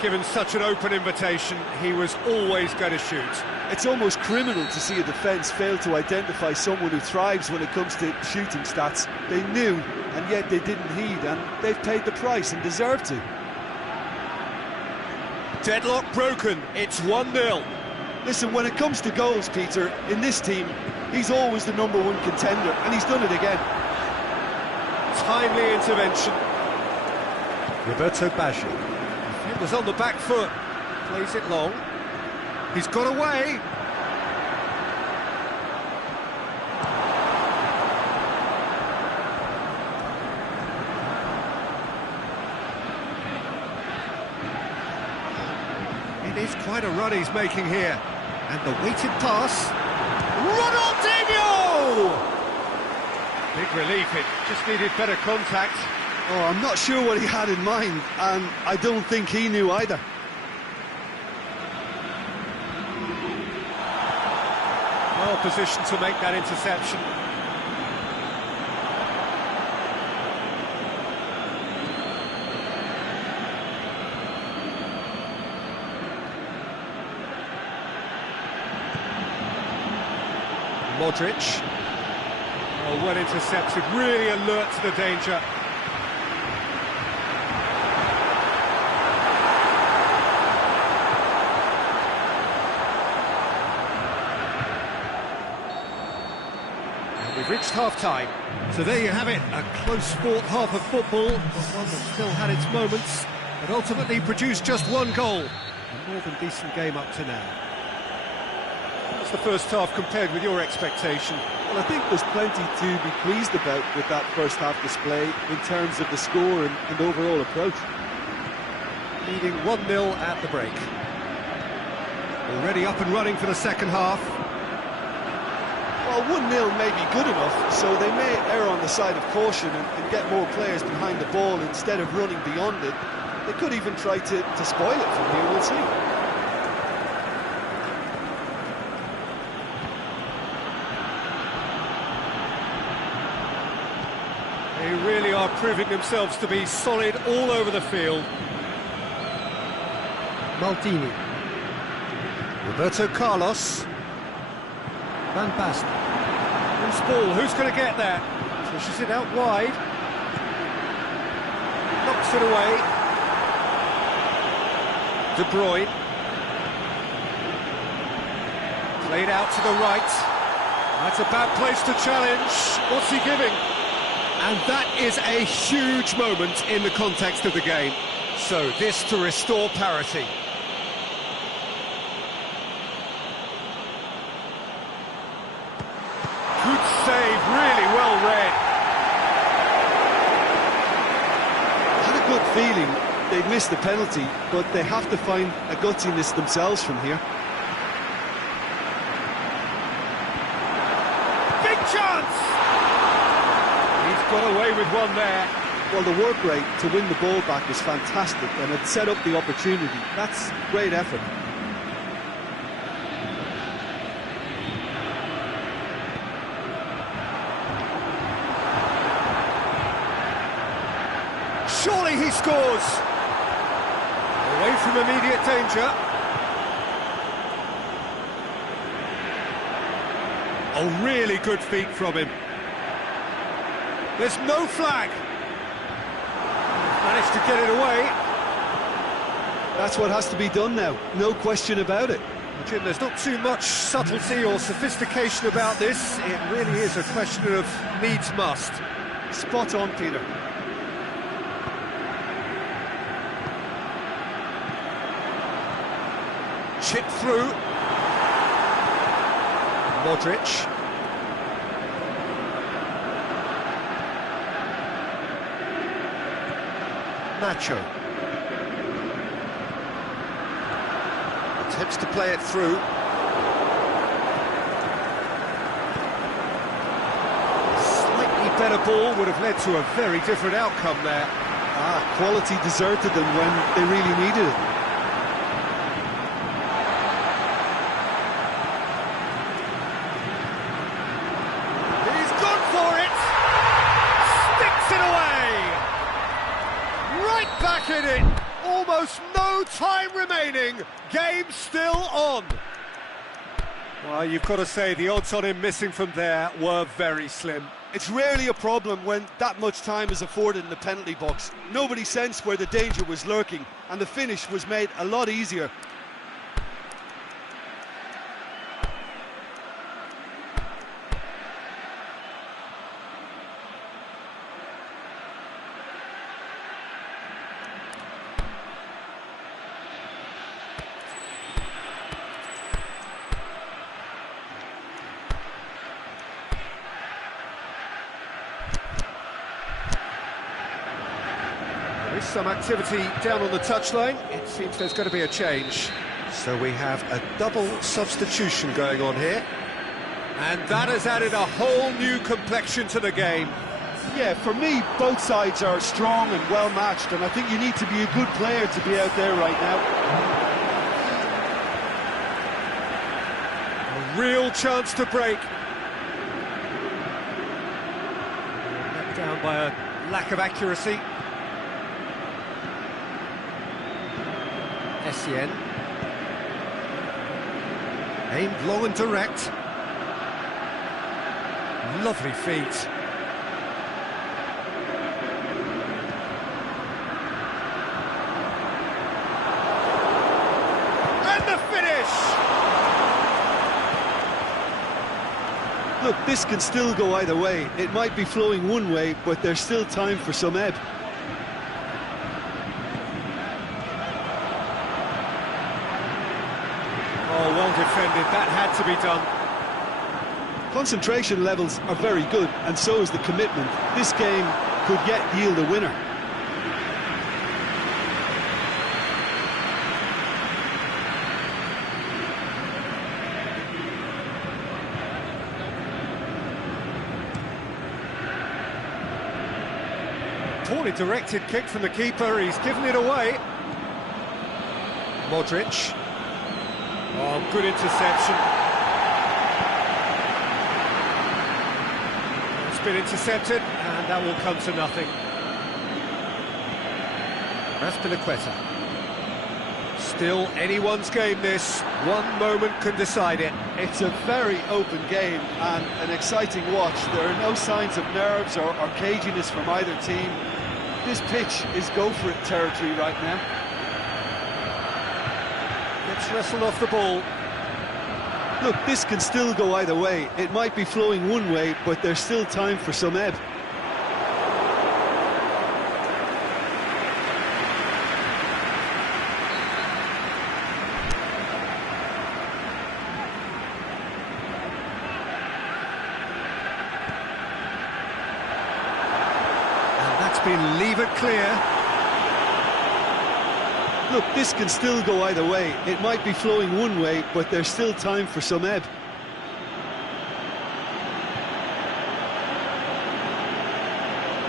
Given such an open invitation, he was always going to shoot. It's almost criminal to see a defence fail to identify someone who thrives when it comes to shooting stats. They knew, and yet they didn't heed, and they've paid the price and deserve to. Deadlock broken, it's 1-0. Listen, when it comes to goals, Peter, in this team, he's always the #1 contender, and he's done it again. Timely intervention. Roberto Baggio. It was on the back foot. Plays it long. He's got away. It is quite a run he's making here. And the weighted pass. Ronaldinho! Big relief, it just needed better contact. Oh, I'm not sure what he had in mind, and I don't think he knew either. Well positioned to make that interception. Modric. Oh, well intercepted, really alert to the danger. We've reached half-time. So there you have it, a close-fought half of football, but one that still had its moments, but ultimately produced just one goal. A more than decent game up to now. What's the first half compared with your expectation? Well, I think there's plenty to be pleased about with that first half display in terms of the score and overall approach. Leading 1-0 at the break. Already up and running for the second half. Well, 1-0 may be good enough, so they may err on the side of caution and get more players behind the ball instead of running beyond it. They could even try to spoil it from here, we'll see. They really are proving themselves to be solid all over the field. Maldini. Roberto Carlos. Van Basten. Loose ball, who's going to get there? Pushes it out wide. Knocks it away. De Bruyne. Played out to the right. That's a bad place to challenge. What's he giving? And that is a huge moment in the context of the game. So this to restore parity. Good save, really well read. I had a good feeling they'd missed the penalty, but they have to find a gutsiness themselves from here. Big chance! He's got away with one there. Well, the work rate to win the ball back was fantastic, and it set up the opportunity. That's great effort. Surely he scores! Away from immediate danger. Oh, really good feet from him. There's no flag. Managed to get it away. That's what has to be done now, no question about it. Jim, there's not too much subtlety or sophistication about this. It really is a question of needs must. Spot on, Peter. Chip through. Modric. Nacho. Attempts to play it through. Slightly better ball would have led to a very different outcome there. Quality deserted them when they really needed it. He's gone for it! Sticks it away! Right back in it! Almost no no time remaining. Game still on. Well, you've got to say the odds on him missing from there were very slim. It's rarely a problem when that much time is afforded in the penalty box. Nobody sensed where the danger was lurking, and the finish was made a lot easier. There is some activity down on the touchline. It seems there's going to be a change. So we have a double substitution going on here. And that has added a whole new complexion to the game. Yeah, for me, both sides are strong and well matched, and I think you need to be a good player to be out there right now. A real chance to break. Let down by a lack of accuracy. Essien. Aimed long and direct. Lovely feet. And the finish! Look, this can still go either way. It might be flowing one way, but there's still time for some ebb. Oh, well defended. That had to be done. Concentration levels are very good, and so is the commitment. This game could yet yield a winner. Poorly directed kick from the keeper. He's given it away. Modric. Oh, good interception. It's been intercepted, and that will come to nothing. Raspinaqueta. Still anyone's game, this. One moment can decide it. It's a very open game and an exciting watch. There are no signs of nerves or caginess from either team. This pitch is go-for-it territory right now. Gets wrestled off the ball. Look, this can still go either way. It might be flowing one way, but there's still time for some ebb. And that's been levered clear. Look, this can still go either way. It might be flowing one way, but there's still time for some ebb.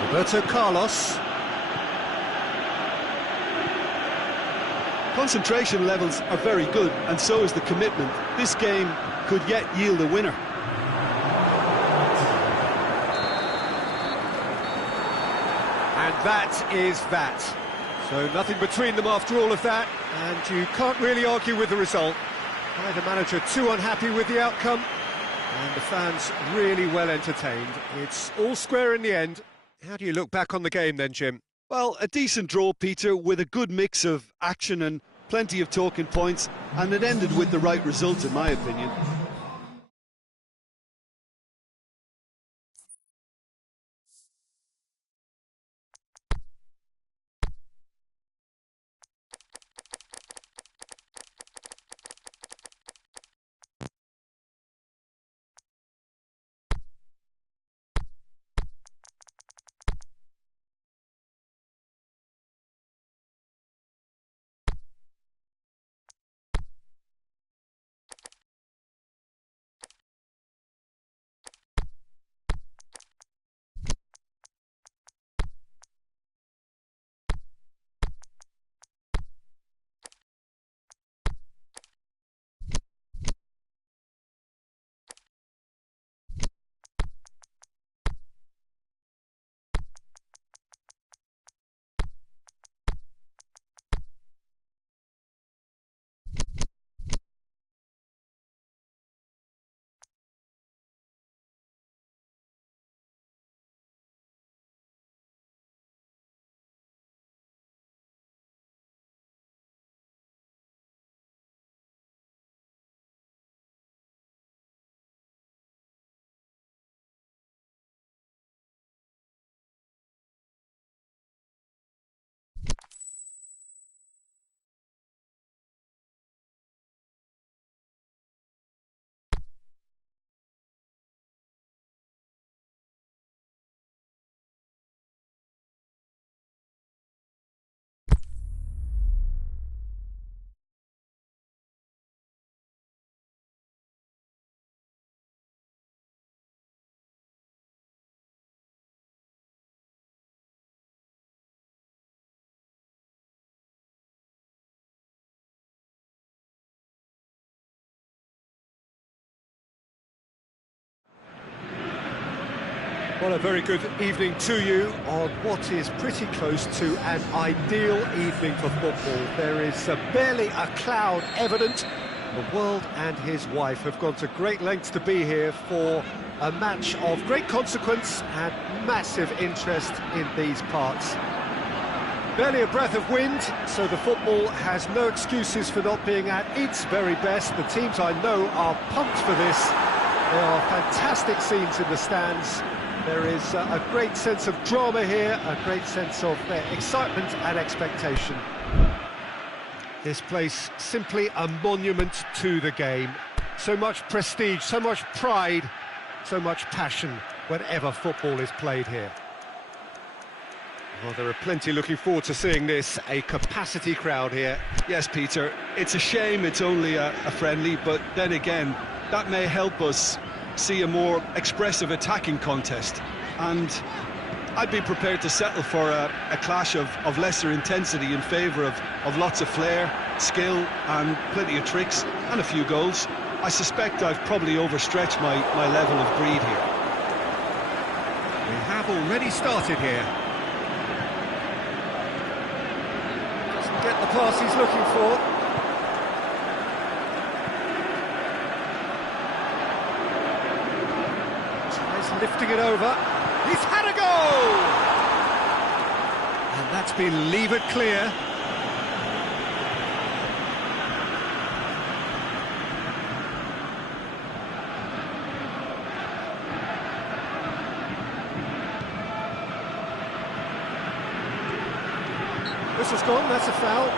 Roberto Carlos. Concentration levels are very good, and so is the commitment. This game could yet yield a winner. And that is that. So nothing between them after all of that, and you can't really argue with the result. Neither manager too unhappy with the outcome, and the fans really well entertained. It's all square in the end. How do you look back on the game then, Jim? Well, a decent draw, Peter, with a good mix of action and plenty of talking points, and it ended with the right result, in my opinion. Well, a very good evening to you on what is pretty close to an ideal evening for football. There is barely a cloud evident. The world and his wife have gone to great lengths to be here for a match of great consequence and massive interest in these parts. Barely a breath of wind, so the football has no excuses for not being at its very best. The teams I know are pumped for this. There are fantastic scenes in the stands. There is a great sense of drama here, a great sense of excitement and expectation. This place, simply a monument to the game. So much prestige, so much pride, so much passion whenever football is played here. Well, there are plenty looking forward to seeing this, a capacity crowd here. Yes, Peter, it's a shame it's only a friendly, but then again, that may help us see a more expressive attacking contest, and I'd be prepared to settle for a clash of lesser intensity in favour of lots of flair, skill and plenty of tricks and a few goals. I suspect I've probably overstretched my level of greed here. We have already started here. Doesn't get the pass he's looking for. Lifting it over, he's had a goal! And that's been levered clear. Whistle's gone, that's a foul.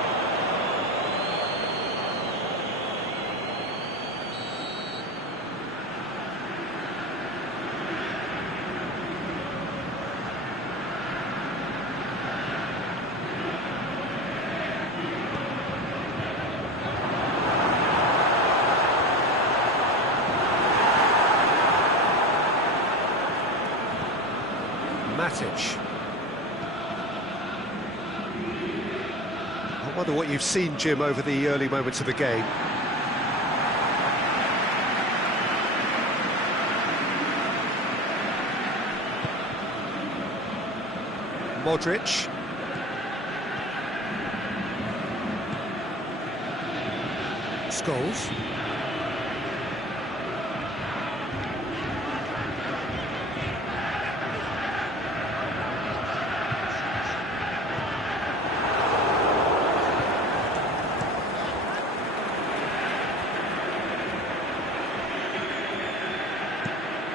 I wonder what you've seen, Jim, over the early moments of the game. Modric. Scholes.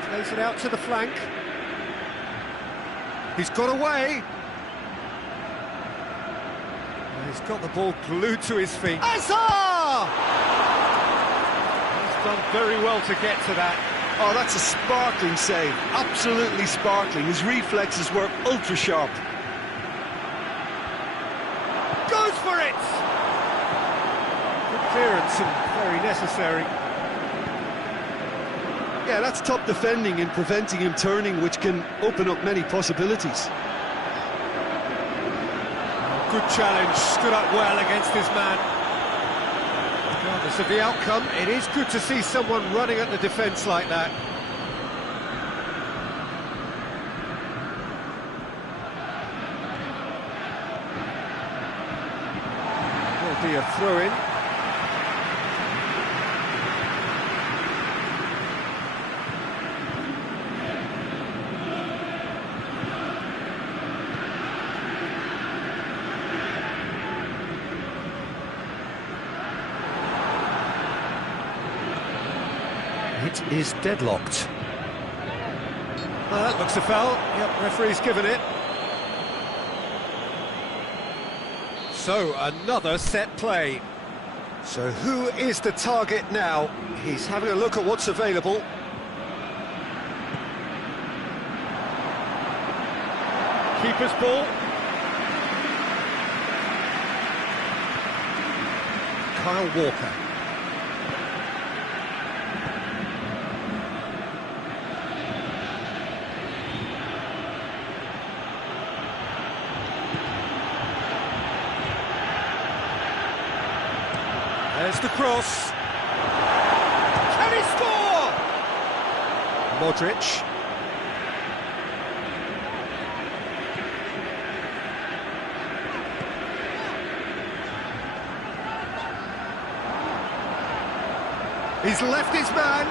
Plays it out to the flank. He's got away. He's got the ball glued to his feet. Hazard! He's done very well to get to that. Oh, that's a sparkling save. Absolutely sparkling. His reflexes were ultra sharp. Goes for it! Good clearance and very necessary. Yeah, that's top defending and preventing him turning, which can open up many possibilities. Good challenge, stood up well against his man. Regardless of the outcome, it is good to see someone running at the defence like that. Will be a throw-in. It is deadlocked. Well, that looks a foul. Yep, referee's given it. So, another set play. So, who is the target now? He's having a look at what's available. Keeper's ball. Kyle Walker. There's the cross. Can he score? Modric. He's left his man.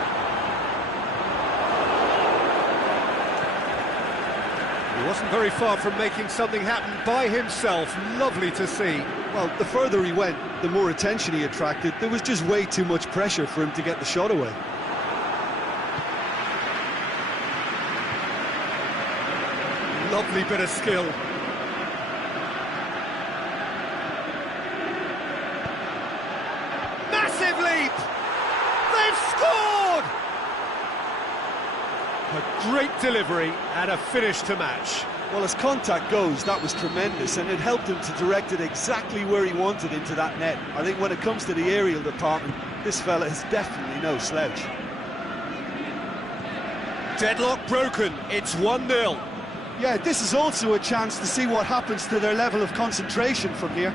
He wasn't very far from making something happen by himself. Lovely to see. Well, the further he went, the more attention he attracted. There was just way too much pressure for him to get the shot away. Lovely bit of skill. Massive leap! They've scored! A great delivery and a finish to match. Well, as contact goes, that was tremendous, and it helped him to direct it exactly where he wanted into that net. I think when it comes to the aerial department, this fella is definitely no slouch. Deadlock broken, it's 1-0. Yeah, this is also a chance to see what happens to their level of concentration from here.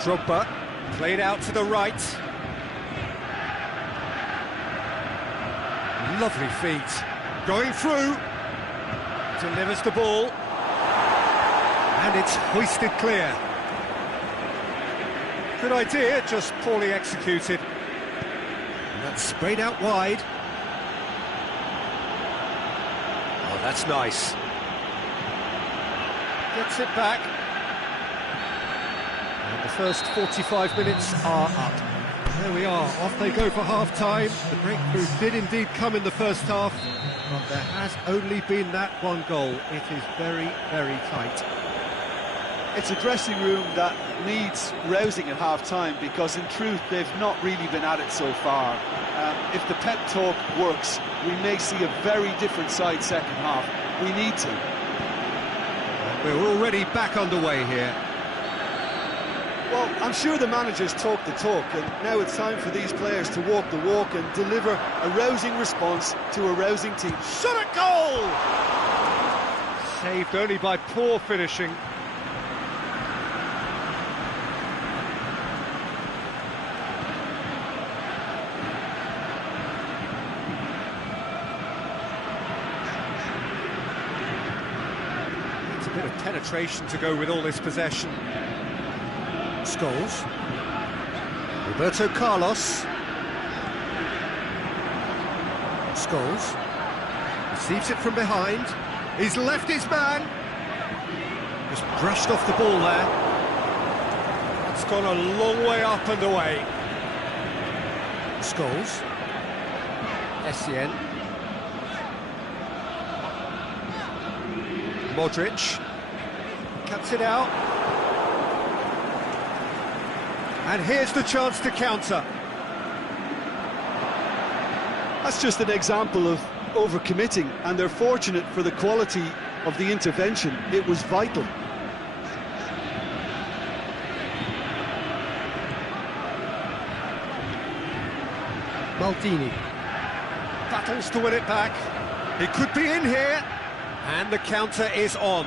Drogba, played out to the right. Lovely feet. Going through. Delivers the ball. And it's hoisted clear. Good idea, just poorly executed. And that's sprayed out wide. Oh, that's nice. Gets it back. And the first 45 minutes are up. There we are, off they go for half-time. The breakthrough did indeed come in the first half, but there has only been that one goal. It is very, very tight. It's a dressing room that needs rousing at half-time, because in truth they've not really been at it so far. If the pep talk works, we may see a very different side second half. We need to. We're already back underway here. Well, I'm sure the managers talk the talk, and now it's time for these players to walk the walk and deliver a rousing response to a rousing team. Shot at goal! Saved only by poor finishing. It's a bit of penetration to go with all this possession. Scholes. Roberto Carlos. Scholes. Receives it from behind. He's left his man. Just brushed off the ball there. That's gone a long way up and away. Scholes. Essien. Modric. Cuts it out. And here's the chance to counter. That's just an example of overcommitting, and they're fortunate for the quality of the intervention. It was vital. Maldini battles to win it back. He could be in here, and the counter is on.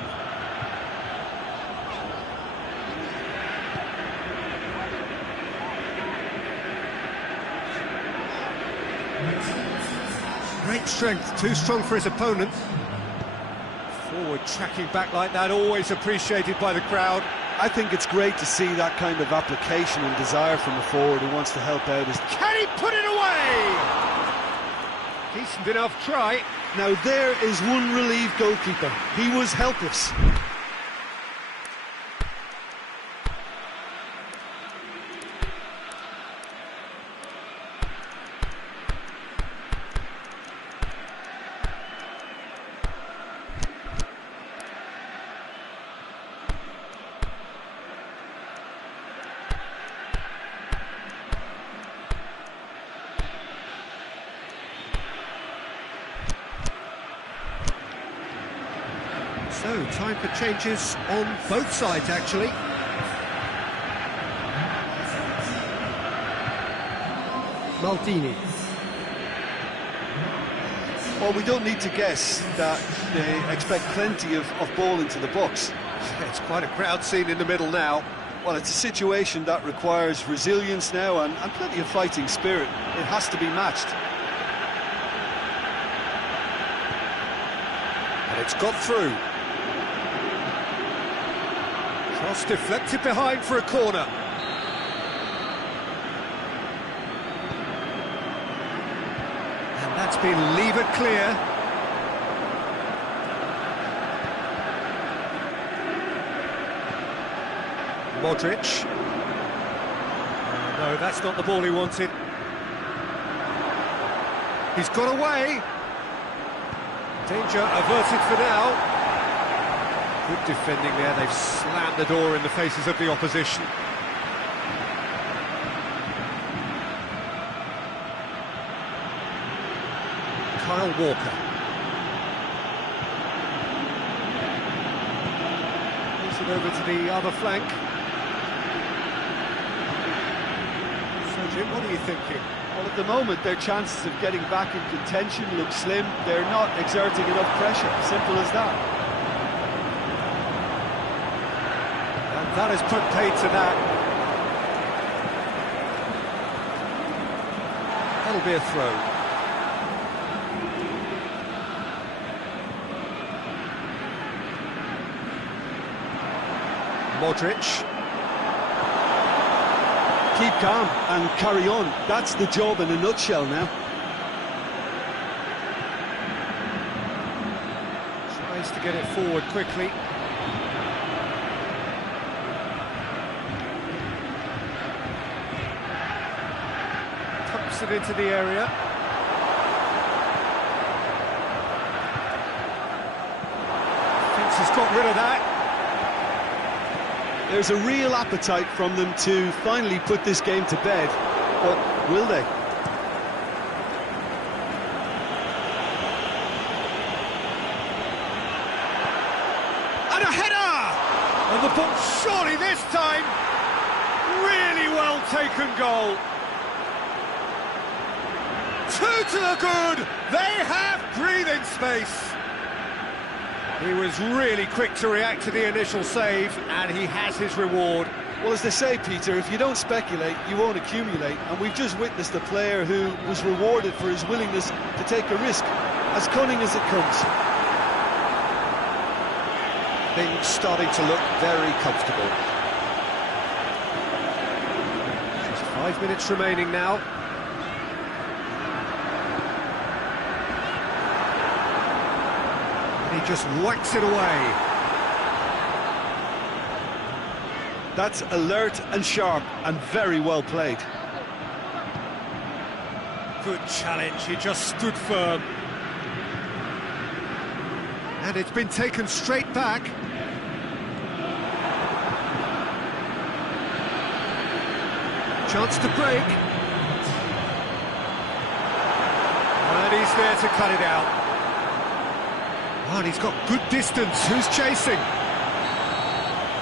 Great strength, too strong for his opponent. Forward tracking back like that, always appreciated by the crowd. I think it's great to see that kind of application and desire from a forward who wants to help out. Can he put it away? Decent enough try. Now there is one relieved goalkeeper. He was helpless. So, time for changes on both sides, actually. Maldini. Well, we don't need to guess that they expect plenty of ball into the box. It's quite a crowd scene in the middle now. Well, it's a situation that requires resilience now and plenty of fighting spirit. It has to be matched. And it's got through. Cross deflected behind for a corner. been levered clear. Modric. No, that's not the ball he wanted. He's got away. Danger averted for now. Good defending there, they've slammed the door in the faces of the opposition. Kyle Walker. Moves it over to the other flank. So Jim, what are you thinking? Well, at the moment, their chances of getting back in contention look slim. They're not exerting enough pressure, simple as that. And that has put paid to that. That'll be a throw. Modric. Keep calm and carry on. That's the job in a nutshell now. Tries to get it forward quickly. Pumps it into the area. Defence has got rid of that. There's a real appetite from them to finally put this game to bed, but will they? And a header! And the ball, surely this time, really well taken goal. 2 to the good, they have breathing space. He was really quick to react to the initial save, and he has his reward. Well, as they say, Peter, if you don't speculate, you won't accumulate. And we've just witnessed a player who was rewarded for his willingness to take a risk, as cunning as it comes. Things starting to look very comfortable. Just 5 minutes remaining now. He just whacks it away. That's alert and sharp and very well played. Good challenge, he just stood firm. And it's been taken straight back. Chance to break. And he's there to cut it out. And he's got good distance. Who's chasing?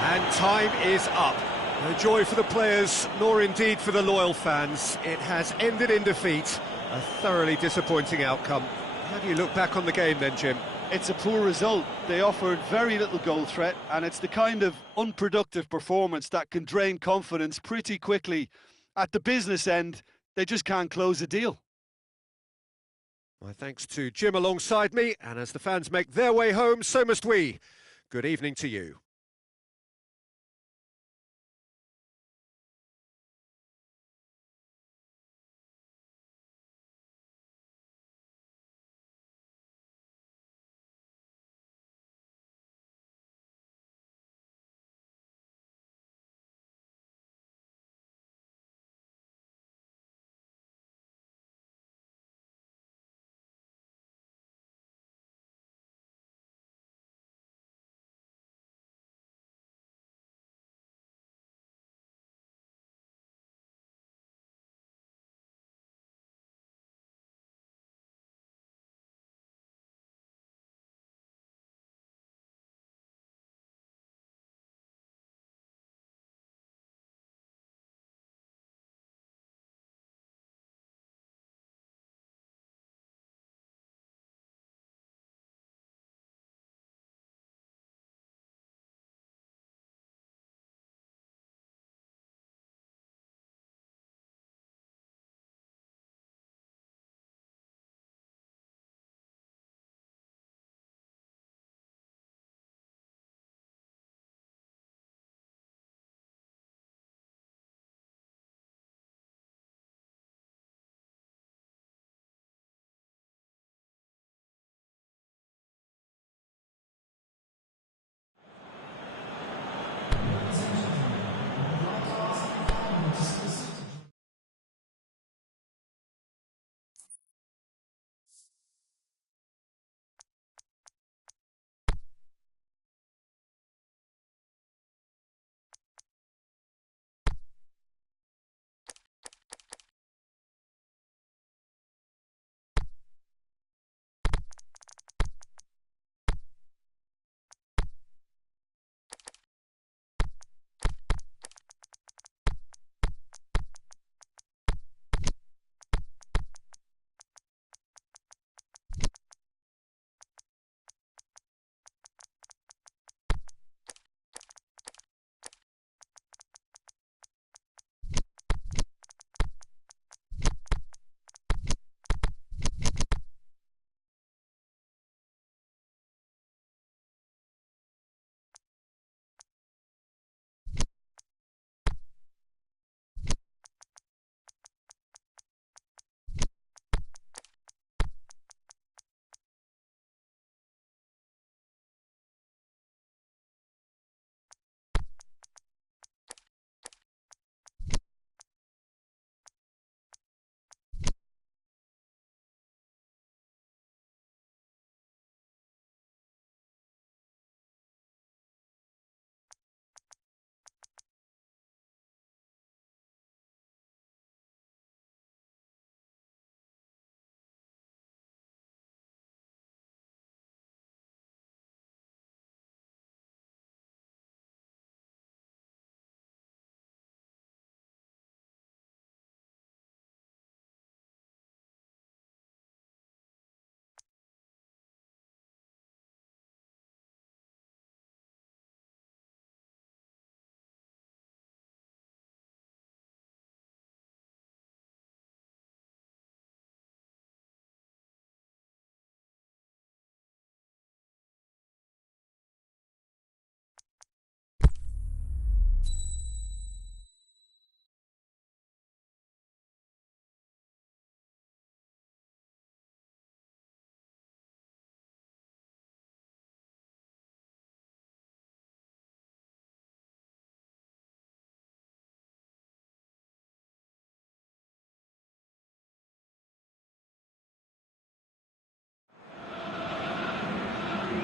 And time is up. No joy for the players, nor indeed for the loyal fans. It has ended in defeat. A thoroughly disappointing outcome. How do you look back on the game then, Jim? It's a poor result. They offered very little goal threat, and it's the kind of unproductive performance that can drain confidence pretty quickly. At the business end, they just can't close a deal. My thanks to Jim alongside me, and as the fans make their way home, so must we. Good evening to you.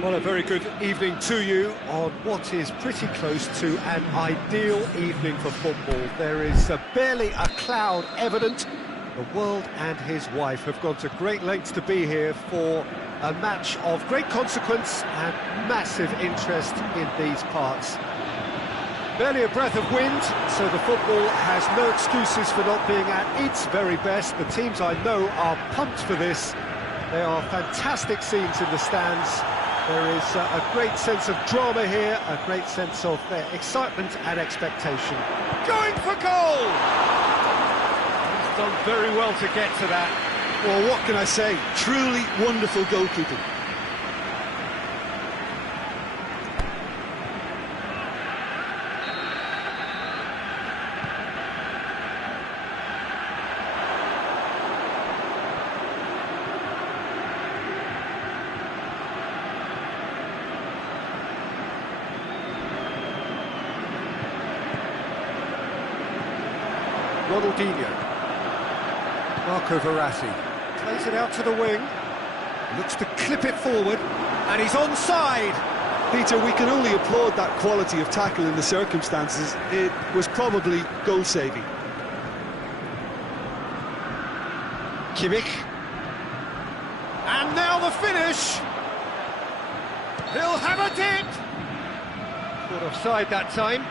Well, a very good evening to you on what is pretty close to an ideal evening for football. There is barely a cloud evident. The world and his wife have gone to great lengths to be here for a match of great consequence and massive interest in these parts. Barely a breath of wind, so the football has no excuses for not being at its very best. The teams I know are pumped for this. There are fantastic scenes in the stands. There is a great sense of drama here, a great sense of excitement and expectation. Going for goal! He's done very well to get to that. Well, what can I say? Truly wonderful goalkeeping. Ronaldinho. Marco Verratti plays it out to the wing, looks to clip it forward, and he's onside. Peter, we can only applaud that quality of tackle in the circumstances. It was probably goal-saving. Kimmich. And now the finish. He'll have a dip. Caught offside that time.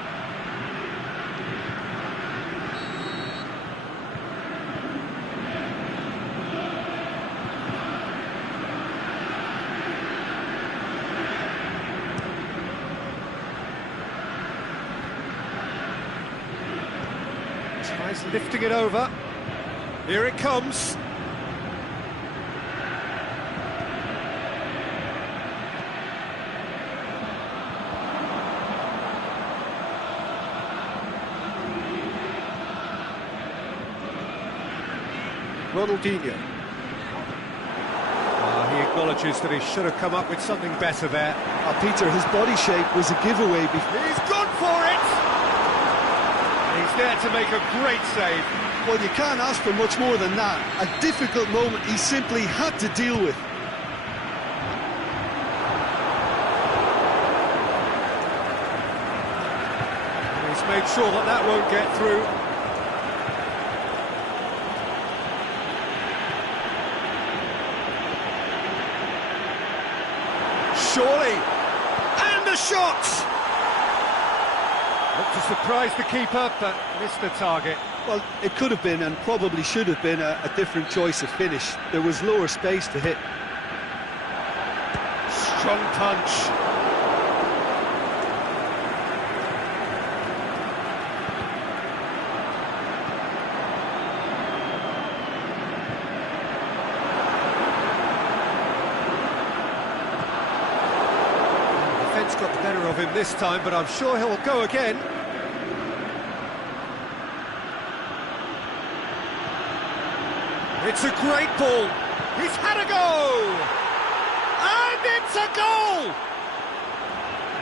Tries lifting it over. Here it comes. Ronaldinho. He acknowledges that he should have come up with something better there. Peter, his body shape was a giveaway before. He's gone for it! He's there to make a great save. Well, you can't ask for much more than that. A difficult moment he simply had to deal with. He's made sure that that won't get through. Surely, and the shot! Looked to surprise the keeper, but missed the target. Well, it could have been, and probably should have been, a different choice of finish. There was lower space to hit. Strong punch. Got the better of him this time, but I'm sure he'll go again. It's a great ball. He's had a go! And it's a goal!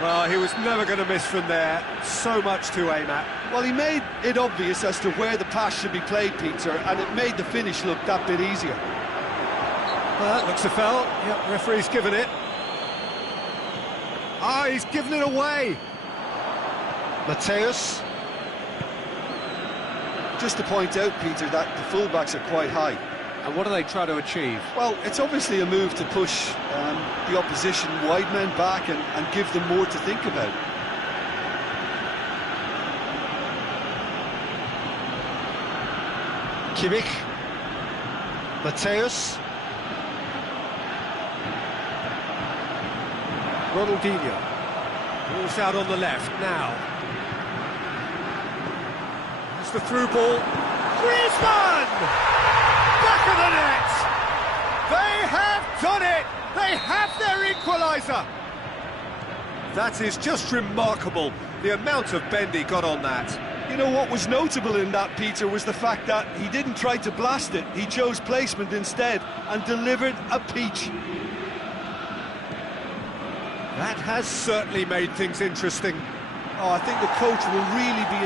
Well, he was never going to miss from there. So much to aim at. Well, he made it obvious as to where the pass should be played, Peter, and it made the finish look that bit easier. Well, that looks a foul. Yep, referee's given it. Ah, he's given it away. Mateus. Just to point out, Peter, that the fullbacks are quite high. And what do they try to achieve? Well, it's obviously a move to push the opposition wide men back and give them more to think about. Kimmich. Mateus. Ronaldinho. Ball's out on the left now. There's the through ball. Griezmann! Back of the net! They have done it! They have their equaliser! That is just remarkable, the amount of bend he got on that. You know what was notable in that, Peter, was the fact that he didn't try to blast it. He chose placement instead and delivered a peach. That has certainly made things interesting. Oh, I think the coach will really be